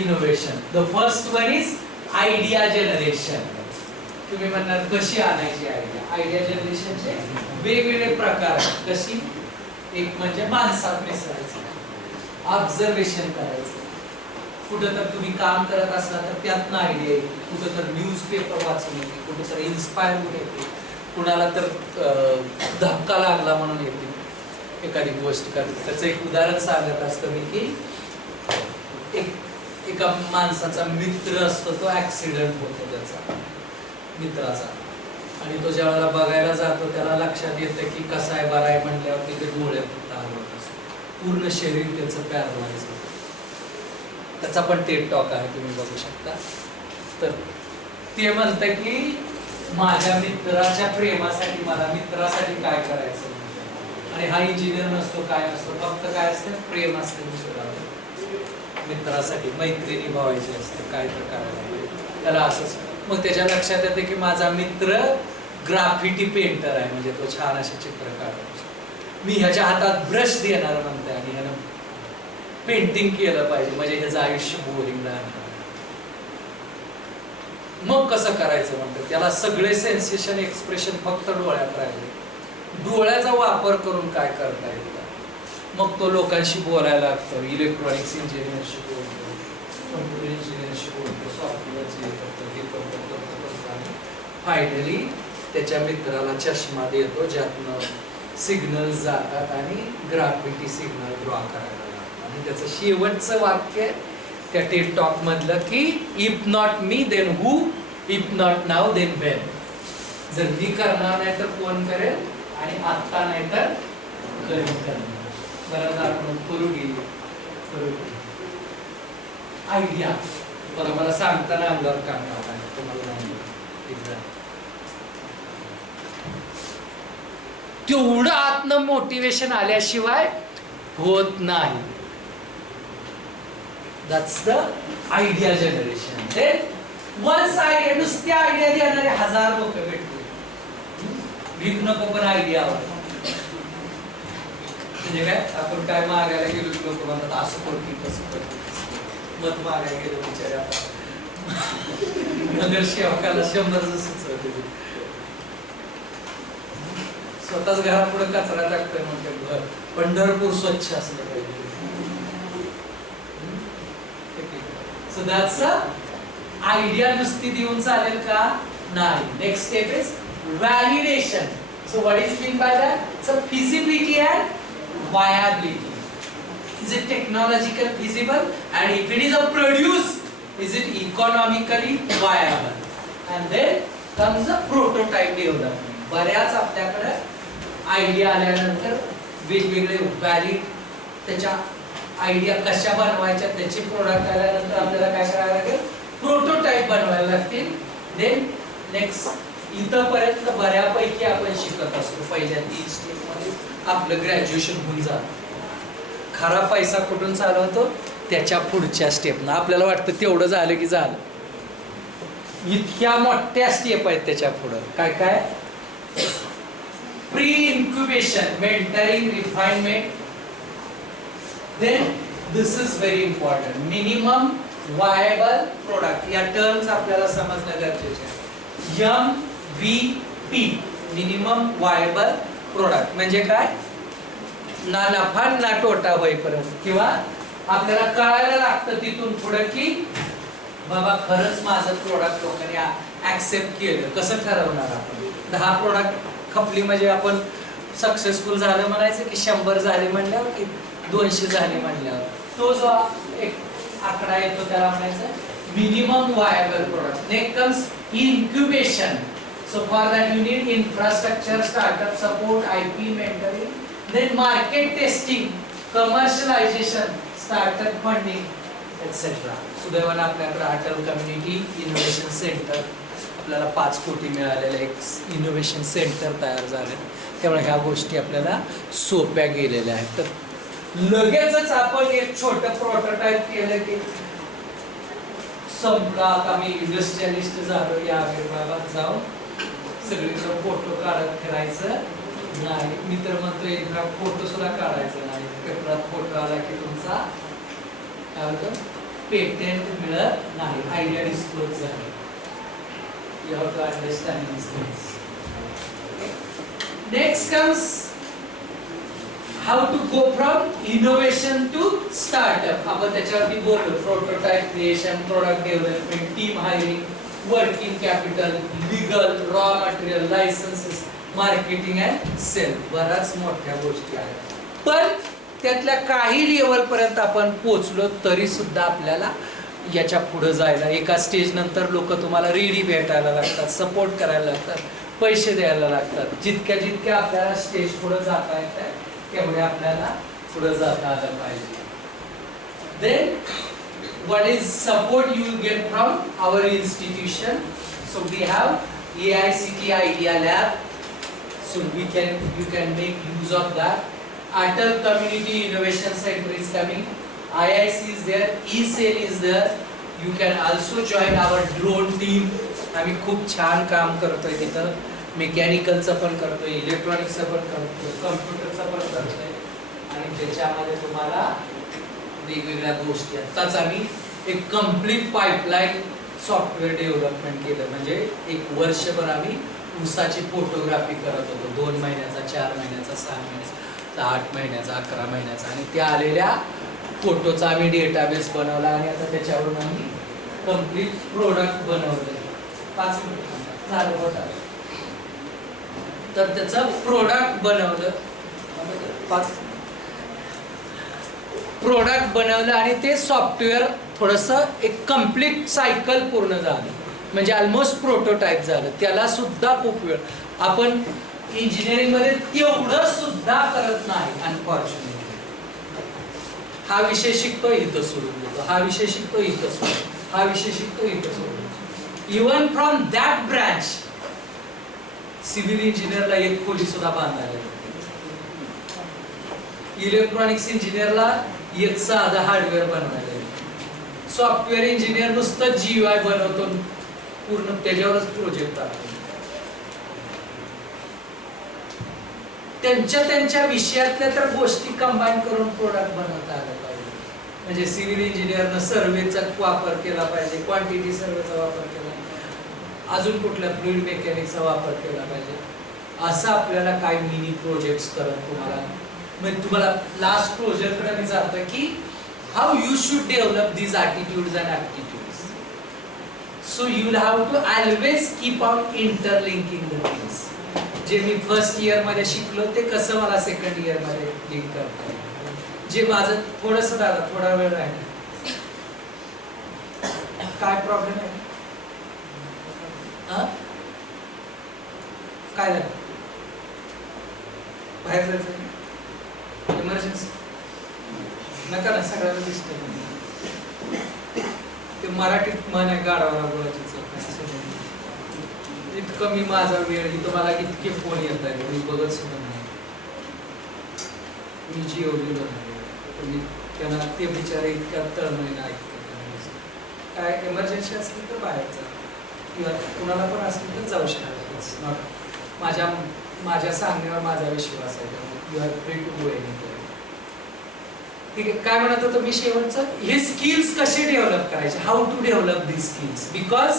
innovation? The first one is idea generation. तुम्ही म्हणणार कशी आणायची idea? Idea जनरेशनचे वेगवेगळे प्रकार आहेत. कशी? एक म्हणजे माणसात मिसळायचं, ऑब्झर्वेशन करायचं. कुठं तर तुम्ही काम करत असला तर त्यातनं आयडिया येते, कुठं तर न्यूजपेपर वाचून येते, कुठं तर इन्स्पायर होऊन येते, कुणाला तर धक्का लागला म्हणून येते एखादी गोष्ट करते. त्याचं एक उदाहरण सांगत असतं मी की एका माणसाचा मित्र असतो, तो ऍक्सिडेंट होतो त्याचा मित्राचा, आणि तो ज्या वेळेला बघायला जातो त्याला लक्षात येतं की कसा आहे, बरा आहे म्हणल्यावर तिथे डोळे फक्त हलवत असतो, पूर्ण शरीर त्याचं पॅरलाइज होतं. त्याचा पण टेड टॉक आहे, तुम्ही बघू शकता. तर ते म्हणतं की माझ्या मित्राच्या प्रेमासाठी, मला मित्रासाठी काय करायचं, आणि हा इंजिनियर नसतो, काय नसतो, फक्त काय असतं, प्रेम असतं मित्रासाठी, मैत्री निभावायची असते, काय तर करायला त्याला असंच. मग त्याच्या लक्षात येते की माझा मित्र ग्राफिटी पेंटर आहे, म्हणजे तो छान असे चित्र काढतो. मी ह्याच्या हातात ब्रश देणार म्हणते आणि ह्यानं पेंटिंग केलं पाहिजे म्हणजे ह्याचं आयुष्य बोरिंग राहणार. मग कसं करायचं म्हणतात, त्याला सगळे सेन्सेशन एक्सप्रेशन फक्त डोळ्यात राहिले. डोळ्याचा वापर करून काय करता येईल, मग तो लोकांशी बोलायला लागतो, इलेक्ट्रॉनिक्स इंजिनियरशी बोलतो, कम्प्युटर इंजिनियरशी बोलतो, सॉफ्टवेअरची करतो, हे करतो. फायनली त्याच्या मित्राला चष्मा देतो ज्यातनं सिग्नल जातात आणि ग्राफिटी सिग्नल ड्रॉ करायला लागतात. आणि त्याचं शेवटचं वाक्य त्या टेड टॉक मधलं की if not me then who, if not now then when. जर मी करणार नाही तर कोण करेल, आणि आता नाही तर कधी करणार. बरं आपण करू आयडिया मला सांगताना अंगावर काम तुम्हाला तेवढं आत्म मोटिवेशन आल्याशिवाय होत नाही. That's the idea generation. Once idea, नुसत्या आयडिया देणारे 1000 लोक भेटले. भीक नको पण आयडिया म्हणजे काय, आपण काय मागायला गेलो लोक म्हणतात असं करतील तसं करतील. मत मागायला गेलो बिचारे आता नगरसेवकाला 100 सुचवते, स्वतःच घरापुढे कचरा टाकतोय म्हणते पंढरपूर स्वच्छ असलं पाहिजे. सो दॅट्स आयडिया नुसती देऊन चालेल का नाही. Next step is validation. So what is mean bye that? So feasibility and viability. Is it technological feasible? And if it is a produce, is it economically viable? And then comes the prototype development. बऱ्याच आपल्याकडे idea आल्यानंतर वेगवेगळे valid त्याच्या idea कशा बनवायच्या त्याचे product आल्यानंतर आपल्याला काय करायला लागेल, प्रोटोटाइप बनवायला लागतील. देन नेक्स्ट इथपर्यंत बऱ्यापैकी आपण शिकत असतो. पहिल्या 3 स्टेप मध्ये आपलं ग्रॅज्युएशन होऊन जातं. खरा पैसा कुठून चालवतो, त्याच्या पुढच्या स्टेपनं. आपल्याला वाटतं तेवढं झालं की झालं. इतक्या मोठ्या स्टेप आहेत त्याच्या पुढं. काय काय? Pre incubation, mentoring, refinement. Then this is very important, minimum viable product. या टर्म्स आपल्याला समजणं गरजेचे आहे. MVP, मिनिमम व्हायबल प्रोडक्ट म्हणजे काय, ना नफा ना तोटा होईपर्यंत, किंवा आपल्याला कळायला लागतं तिथून पुढे की बाबा खरंच माझं प्रोडक्ट लोकांनी ऍक्सेप्ट केलं. कसं ठरवणार आपण? 10 प्रोडक्ट खपली म्हणजे आपण सक्सेसफुल झालं म्हणायचं की 100 झाले म्हणल्यावर की 200 झाले म्हणल्यावर? तो जो एक आकडा येतो त्याला म्हणायचं minimum viable product. Next comes incubation. So for that you need infrastructure, startup support, IP, mentoring, then market testing, commercialization, startup funding, etc. सुदैवाने आपल्याकडे अटल कम्युनिटी इनोव्हेशन सेंटर, आपल्याला 5 कोटी मिळालेलं एक इनोव्हेशन सेंटर तयार झाले. त्यामुळे ह्या गोष्टी आपल्याला सोप्या गेलेल्या आहेत. तर लगेचच आपण एक छोटं प्रोटोटाइप केलं की संपला. आता मी इंडस्ट्रियलिस्ट झालो, या आविर्भावात जाऊन सगळीकडे फोटो काढत फिरायचं नाही. मी तर म्हणतो एकदा फोटो सुद्धा काढायचा नाही. पेपरात फोटो आला की तुमचा काय होतं, पेटेंट मिळत नाही, आयडिया डिस्क्लोज झाली. You have to understand these things. Next comes how to go from innovation to startup. आपण त्याच्यावरती बोललो, prototype creation, product development, team hiring, working capital, legal, raw material, licences, marketing and sale. बऱ्याच मोठ्या गोष्टी आहेत. पण त्यातल्या काही लेवल पर्यंत आपण पोहोचलो तरी सुद्धा आपल्याला याच्या पुढे जायला एका स्टेज नंतर लोक तुम्हाला रेडी भेटायला लागतात, सपोर्ट करायला लागतात, पैसे द्यायला लागतात. जितक्या जितक्या आपल्याला स्टेज पुढे जाता येतं तेवढे आपल्याला पुढे जाता आलं पाहिजे. Then what is support you will get from our institution? So we have AICT Idea Lab, so you can make use of that. Atal Community Innovation Center is coming, IIC is there, eCell is there. You can also join our drone team. आम्ही खूप छान काम करतोय तिथं. मेकॅनिकलचं पण करतोय, इलेक्ट्रॉनिक्सचं पण करतोय, कम्प्युटरचं पण करतोय आणि त्याच्यामध्ये तुम्हाला वेगवेगळ्या गोष्टी. आत्ताच आम्ही एक कम्प्लीट पाईपलाईन सॉफ्टवेअर डेव्हलपमेंट केलं. म्हणजे एक वर्षभर आम्ही ऊसाची फोटोग्राफी करत होतो. 2 महिन्याचा, 4 महिन्याचा, 6 महिन्याचा, 8 महिन्याचा, 11 महिन्याचा आणि त्या आलेल्या फोटोचा आम्ही डेटाबेस बनवला आणि आता त्याच्यावरून आम्ही कम्प्लीट प्रोडक्ट बनवले. 5 मिनिट झालं होता. तर त्याचं प्रोडक्ट बनवलं, आणि ते सॉफ्टवेअर थोडंसं एक कम्प्लीट सायकल पूर्ण झालं. म्हणजे ऑलमोस्ट प्रोटोटाईप झालं. त्याला सुद्धा खूप वेळ, आपण इंजिनिअरिंगमध्ये तेवढं सुद्धा करत नाही अनफॉर्च्युनेटली. हा विषय शिकतो इथं सोडून देतो, हा विषय शिकतो इथं सोडून, हा विषय शिकतो इथं सोडून. Even from that branch civil इंजिनियरला एक खोली सुद्धा बांधायला, इलेक्ट्रॉनिक्स इंजिनियरला एक साधा हार्डवेअर बनवायला, सॉफ्टवेअर इंजिनियर नुसतं GUI बनवतो, पूर्ण त्याच्यावरच प्रोजेक्ट टाकतो. त्यांच्या विषयातल्या तर गोष्टी कंबाईन करून प्रोडक्ट बनवता आलं पाहिजे. म्हणजे सिव्हिल इंजिनियरनं सर्वेचा वापर केला पाहिजे, क्वांटिटी सर्वेचा वापर केला, अजून कुठल्या फ्लुइड मेकॅनिक्सचा वापर केला पाहिजे. असं आपल्याला काही मिनी प्रोजेक्ट्स करत तुम्हाला लास्ट क्लोजरकडे मी जातोय की how you should develop these attitudes and aptitudes. So you will have to always keep on interlinking the things. जे मी फर्स्ट इयर मध्ये शिकलो ते कसं मला सेकंड इयर मध्ये लिंक करता येईल. जे माझं थोडंसं दादा थोडा वेळ राहील. काय प्रॉब्लेम आहे? काय झालं? बाहेर जायचं? इमर्जन्सी नका ना, सगळ्याला दिसतं. ते मराठीत म्हण आहे, गाढवाला गुळाची चव. इतकं मी माझा वेळ इथं, मला इतके फोन येत आहेत, मी बघत सुद्धा नाही. मी जेवलेलो नाही, त्यांना ते बिचारे इतक्या तळमळीने ऐकतात. काय इमर्जन्सी असली तर बाहेर जा, किंवा कुणाला पण असली तर जाऊ शकता. माझ्या सांगण्यावर माझा विश्वास आहे. You are free to go anywhere. ठीक आहे, काय म्हणत होतो मी शेवटचं? हे स्किल्स कसे डेव्हलप करायचे, how to develop these skills. Because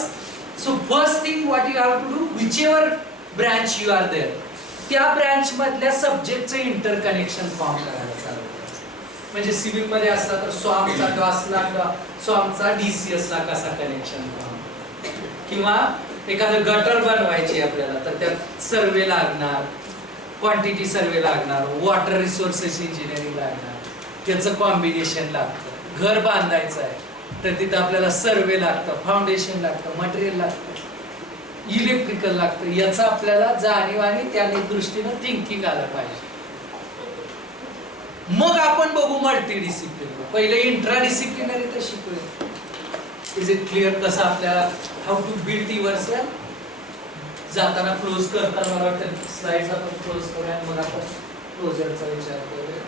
so first thing what you have to do, whichever branch you are there, त्या ब्रँच मधल्या सब्जेक्टचं इंटरकनेक्शन फॉर्म करायला चालू करायचं. म्हणजे सिव्हिल मध्ये असला तर सॉमचा डॉसला, सॉमचा DCS ला कसा कनेक्शन फॉर्म, किंवा एखादं गटर बनवायची आपल्याला तर त्यात सर्वे लागणार, क्वांटिटी सर्वे लागणार, वॉटर रिसोर्सेस इंजिनिअरिंग लागणार, त्याचं कॉम्बिनेशन लागतं. घर बांधायचं आहे तर तिथं आपल्याला सर्वे लागतं, फाउंडेशन लागतं, मटेरियल लागतं, इलेक्ट्रिकल लागतं. याचं आपल्याला जाणीव आणि त्या दृष्टीनं थिंकिंग आलं पाहिजे. मग आपण बघू मल्टी डिसिप्लिन. पहिले इंट्रा डिसिप्लिनरी तर शिकूया. इज इट क्लिअर कसं आपल्याला हाऊ टू बिल्ड युअरसेल्फ. जाताना क्लोज करताना मला वाटतं स्लाइड्स आपण क्लोज करूया, मग आपण क्लोजरचा विचार करूया.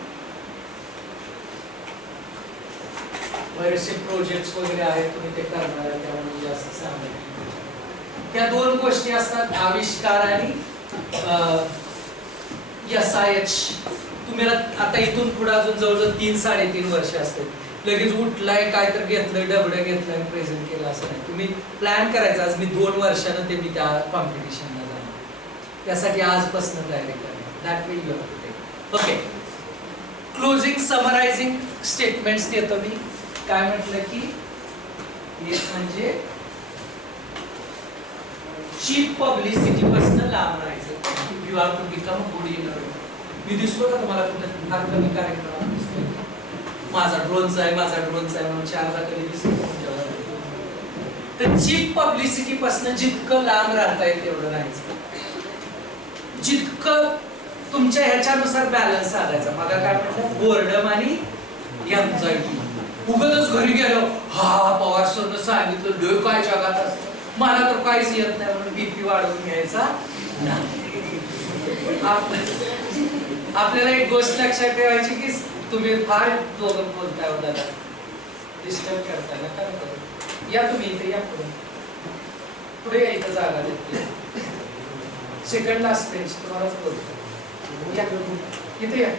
बरेचसे प्रोजेक्ट्स वगैरे आहेत, तुम्ही ते करणार आहे, त्यामुळे जास्त सांगायचं. त्या 2 गोष्टी असतात, आविष्कार आणि SIH. तुम्ही आता इथून पुढे अजून जवळजवळ 3-3.5 वर्ष असते. लगेच उठलाय, काय तर घेतलंय, डबडं घेतलंय, प्रेझेंट केलं असं नाही. तुम्ही प्लॅन करायचा, आज मी 2 वर्षानं मी त्या कॉम्पिटिशनला जाणार, त्यासाठी आजपासून तयारी करणार. That will you have to take. Okay, closing summarizing statements देतो मी. काय म्हटलं की एक म्हणजे चीप पब्लिसिटी पासून लांब राहायचं. You have to become good innovator. मी दिसलो का तुम्हाला कुठे फार कमी कार्यक्रम दिसतोय? माझा ड्रोनचा आहे म्हणून 4दा कधी दिसतो. तर चीप पब्लिसिटी पासून जितकं लांब राहता येईल तेवढं राहायचं. जितकं तुमच्या ह्याच्यानुसार बॅलन्स साधायचा. मला काय म्हटलं, बोर्डम आणि एन्झायटी. उगाच घरी गेलो, पवार सरनं सांगितलं काय जगात असतं, मला तर काहीच येत नाही म्हणून BP वाढवून घ्यायचा नाही. आपल्याला एक गोष्ट लक्षात ठेवायची की तुम्ही फार दोघं बोलताय होता, डिस्टर्ब करताय ना. काय करू, या तुम्ही इथे या, पुढे या, इथं जागा देते. सेकंड लास्ट बेंच तुम्हालाच बोलतो. या. इथे या.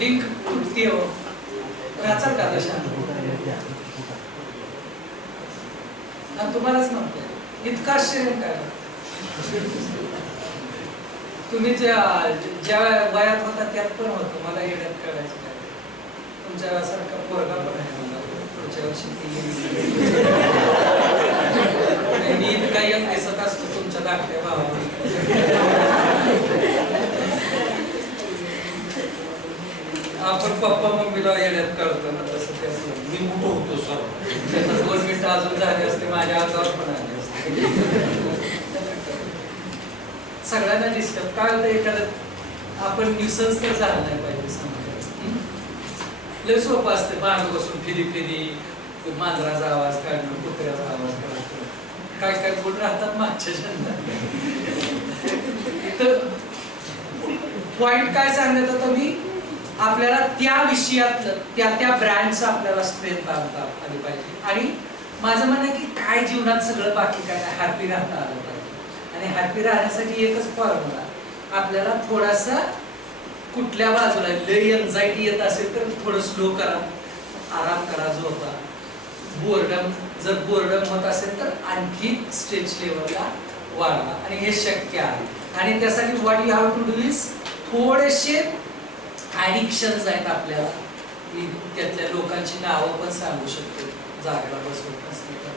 लिंक तुटते हो. राहचाल का तशा? तुम्हालाच नव्हतं इतका आश्चर्य काय? तुम्ही ज्या वयात होता त्यात पण होतं. मला येण्यात करायचं काय? तुमच्यासारखा पोरगा पण आहे मला. पुढच्या वर्षी मी इतका यंग दिसत असतो तुमच्या धाकट्या भावावर. आपण पप्पा मम्मीला येण्यात कळतो ना तसं त्याचं. मी मोठं होतो सर. 2 मिनिटं अजून झाले असते माझ्या अंगावर पण आले असते. सगळ्यांना डिस्टर्ब काय होतं एखादं आपण न्यूसन्स तर झाला नाही पाहिजे समाजात. लय सोपं असतं मागं बसून फिरी मांजराचा आवाज काढणं कुत्र्याचा आवाज काढणं काय काय बोल राहतात मागच्या जन्मात. तर पॉइंट काय सांगण्यात होता मी आपल्याला त्या विषयातलं त्या ब्रँडचं आपल्याला स्ट्रेंथ आणता आली पाहिजे. आणि माझं म्हणणं आहे की काय जीवनात सगळं बाकी काय नाही हॅपी राहता आलं पाहिजे. आणि हॅपी राहण्यासाठी एकच फॉर्म्युला आपल्याला थोडासा कुठल्या बाजूला लय एन्झायटी येत असेल तर थोडं स्लो करा, आराम करा, झोपा. बोर्डम जर बोर्डम होत असेल तर आणखी स्ट्रेच लेवलला वाढवा. आणि हे शक्य आहे. आणि त्यासाठी what you have to do is थोडेसे ॲडिक्शन्स आहेत आपल्याला. मी त्यातल्या लोकांची नावं पण सांगू शकतो. जागेला बसवत नसते तर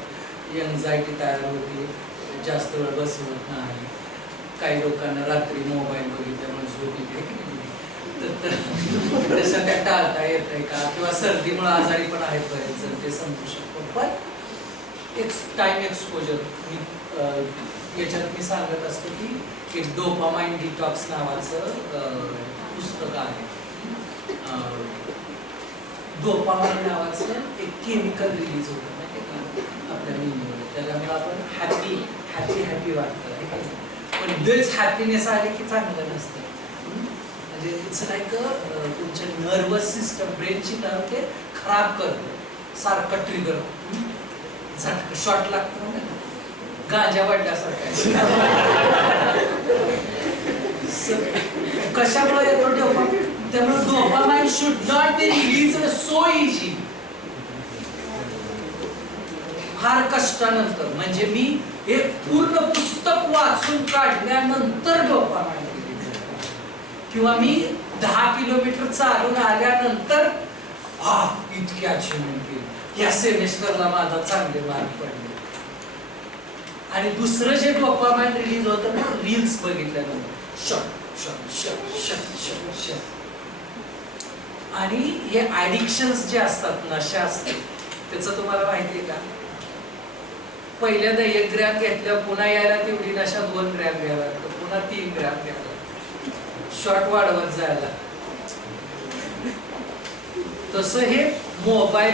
एन्झायटी तयार होते, जास्त वेळ बसवत नाही. काही लोकांना रात्री मोबाईल बघितल्यामुळे झोप येते. तर तसं काय टाळता येत आहे का? किंवा सर्दीमुळे आजारी पण आहेत बरेच जण ते समजू शकतो. पण एक टाइम एक्सपोजर याच्यात मी सांगत असतो की एक डोपामाइन डिटॉक्स नावाचं पुस्तक आहे. डोपामाइन नावाचं एक केमिकल रिलीज होतं आपल्या मेंदूमध्ये. त्याच्यामुळे आपण हॅपी हॅपी हॅपी वाटतं. पण लयच हॅपीनेस आले की चांगलं नसतं. म्हणजे इट्स लाईक तुमच्या नर्वस सिस्टम ब्रेनची नर्व ते खराब करतं. सारखं ट्रिगर झटक शॉट लागतं ना गांजा वाढल्यासारखं. कशामुळे येतो डोपामाइन? त्यामुळे dopamine should not be released so easy. फार कष्टानंतर म्हणजे मी एक पूर्ण पुस्तक वाचून काढल्यानंतर डोपामाइन किंवा मी 10 किलोमीटर चालून आल्यानंतर इतकी अचिव्हमेंट केली. या सेमेस्टरला माझा चांगले मार्क पडले. आणि दुसरं जे डोपामाइन रिलीज होतं ना रील्स बघितल्यानंतर shot shot shot shot shot shot. आणि हे ॲडिक्शन्स जे असतात नशा असतात त्याचं तुम्हाला माहिती आहे का? पहिल्यांदा 1 ग्रॅम घेतल्यावर पुन्हा यायला तेवढी नशा 2 ग्रॅम घ्यायला लागतं, पुन्हा 3 ग्रॅम घ्यायला शॉट वाढवत जायला. तसं हे मोबाईल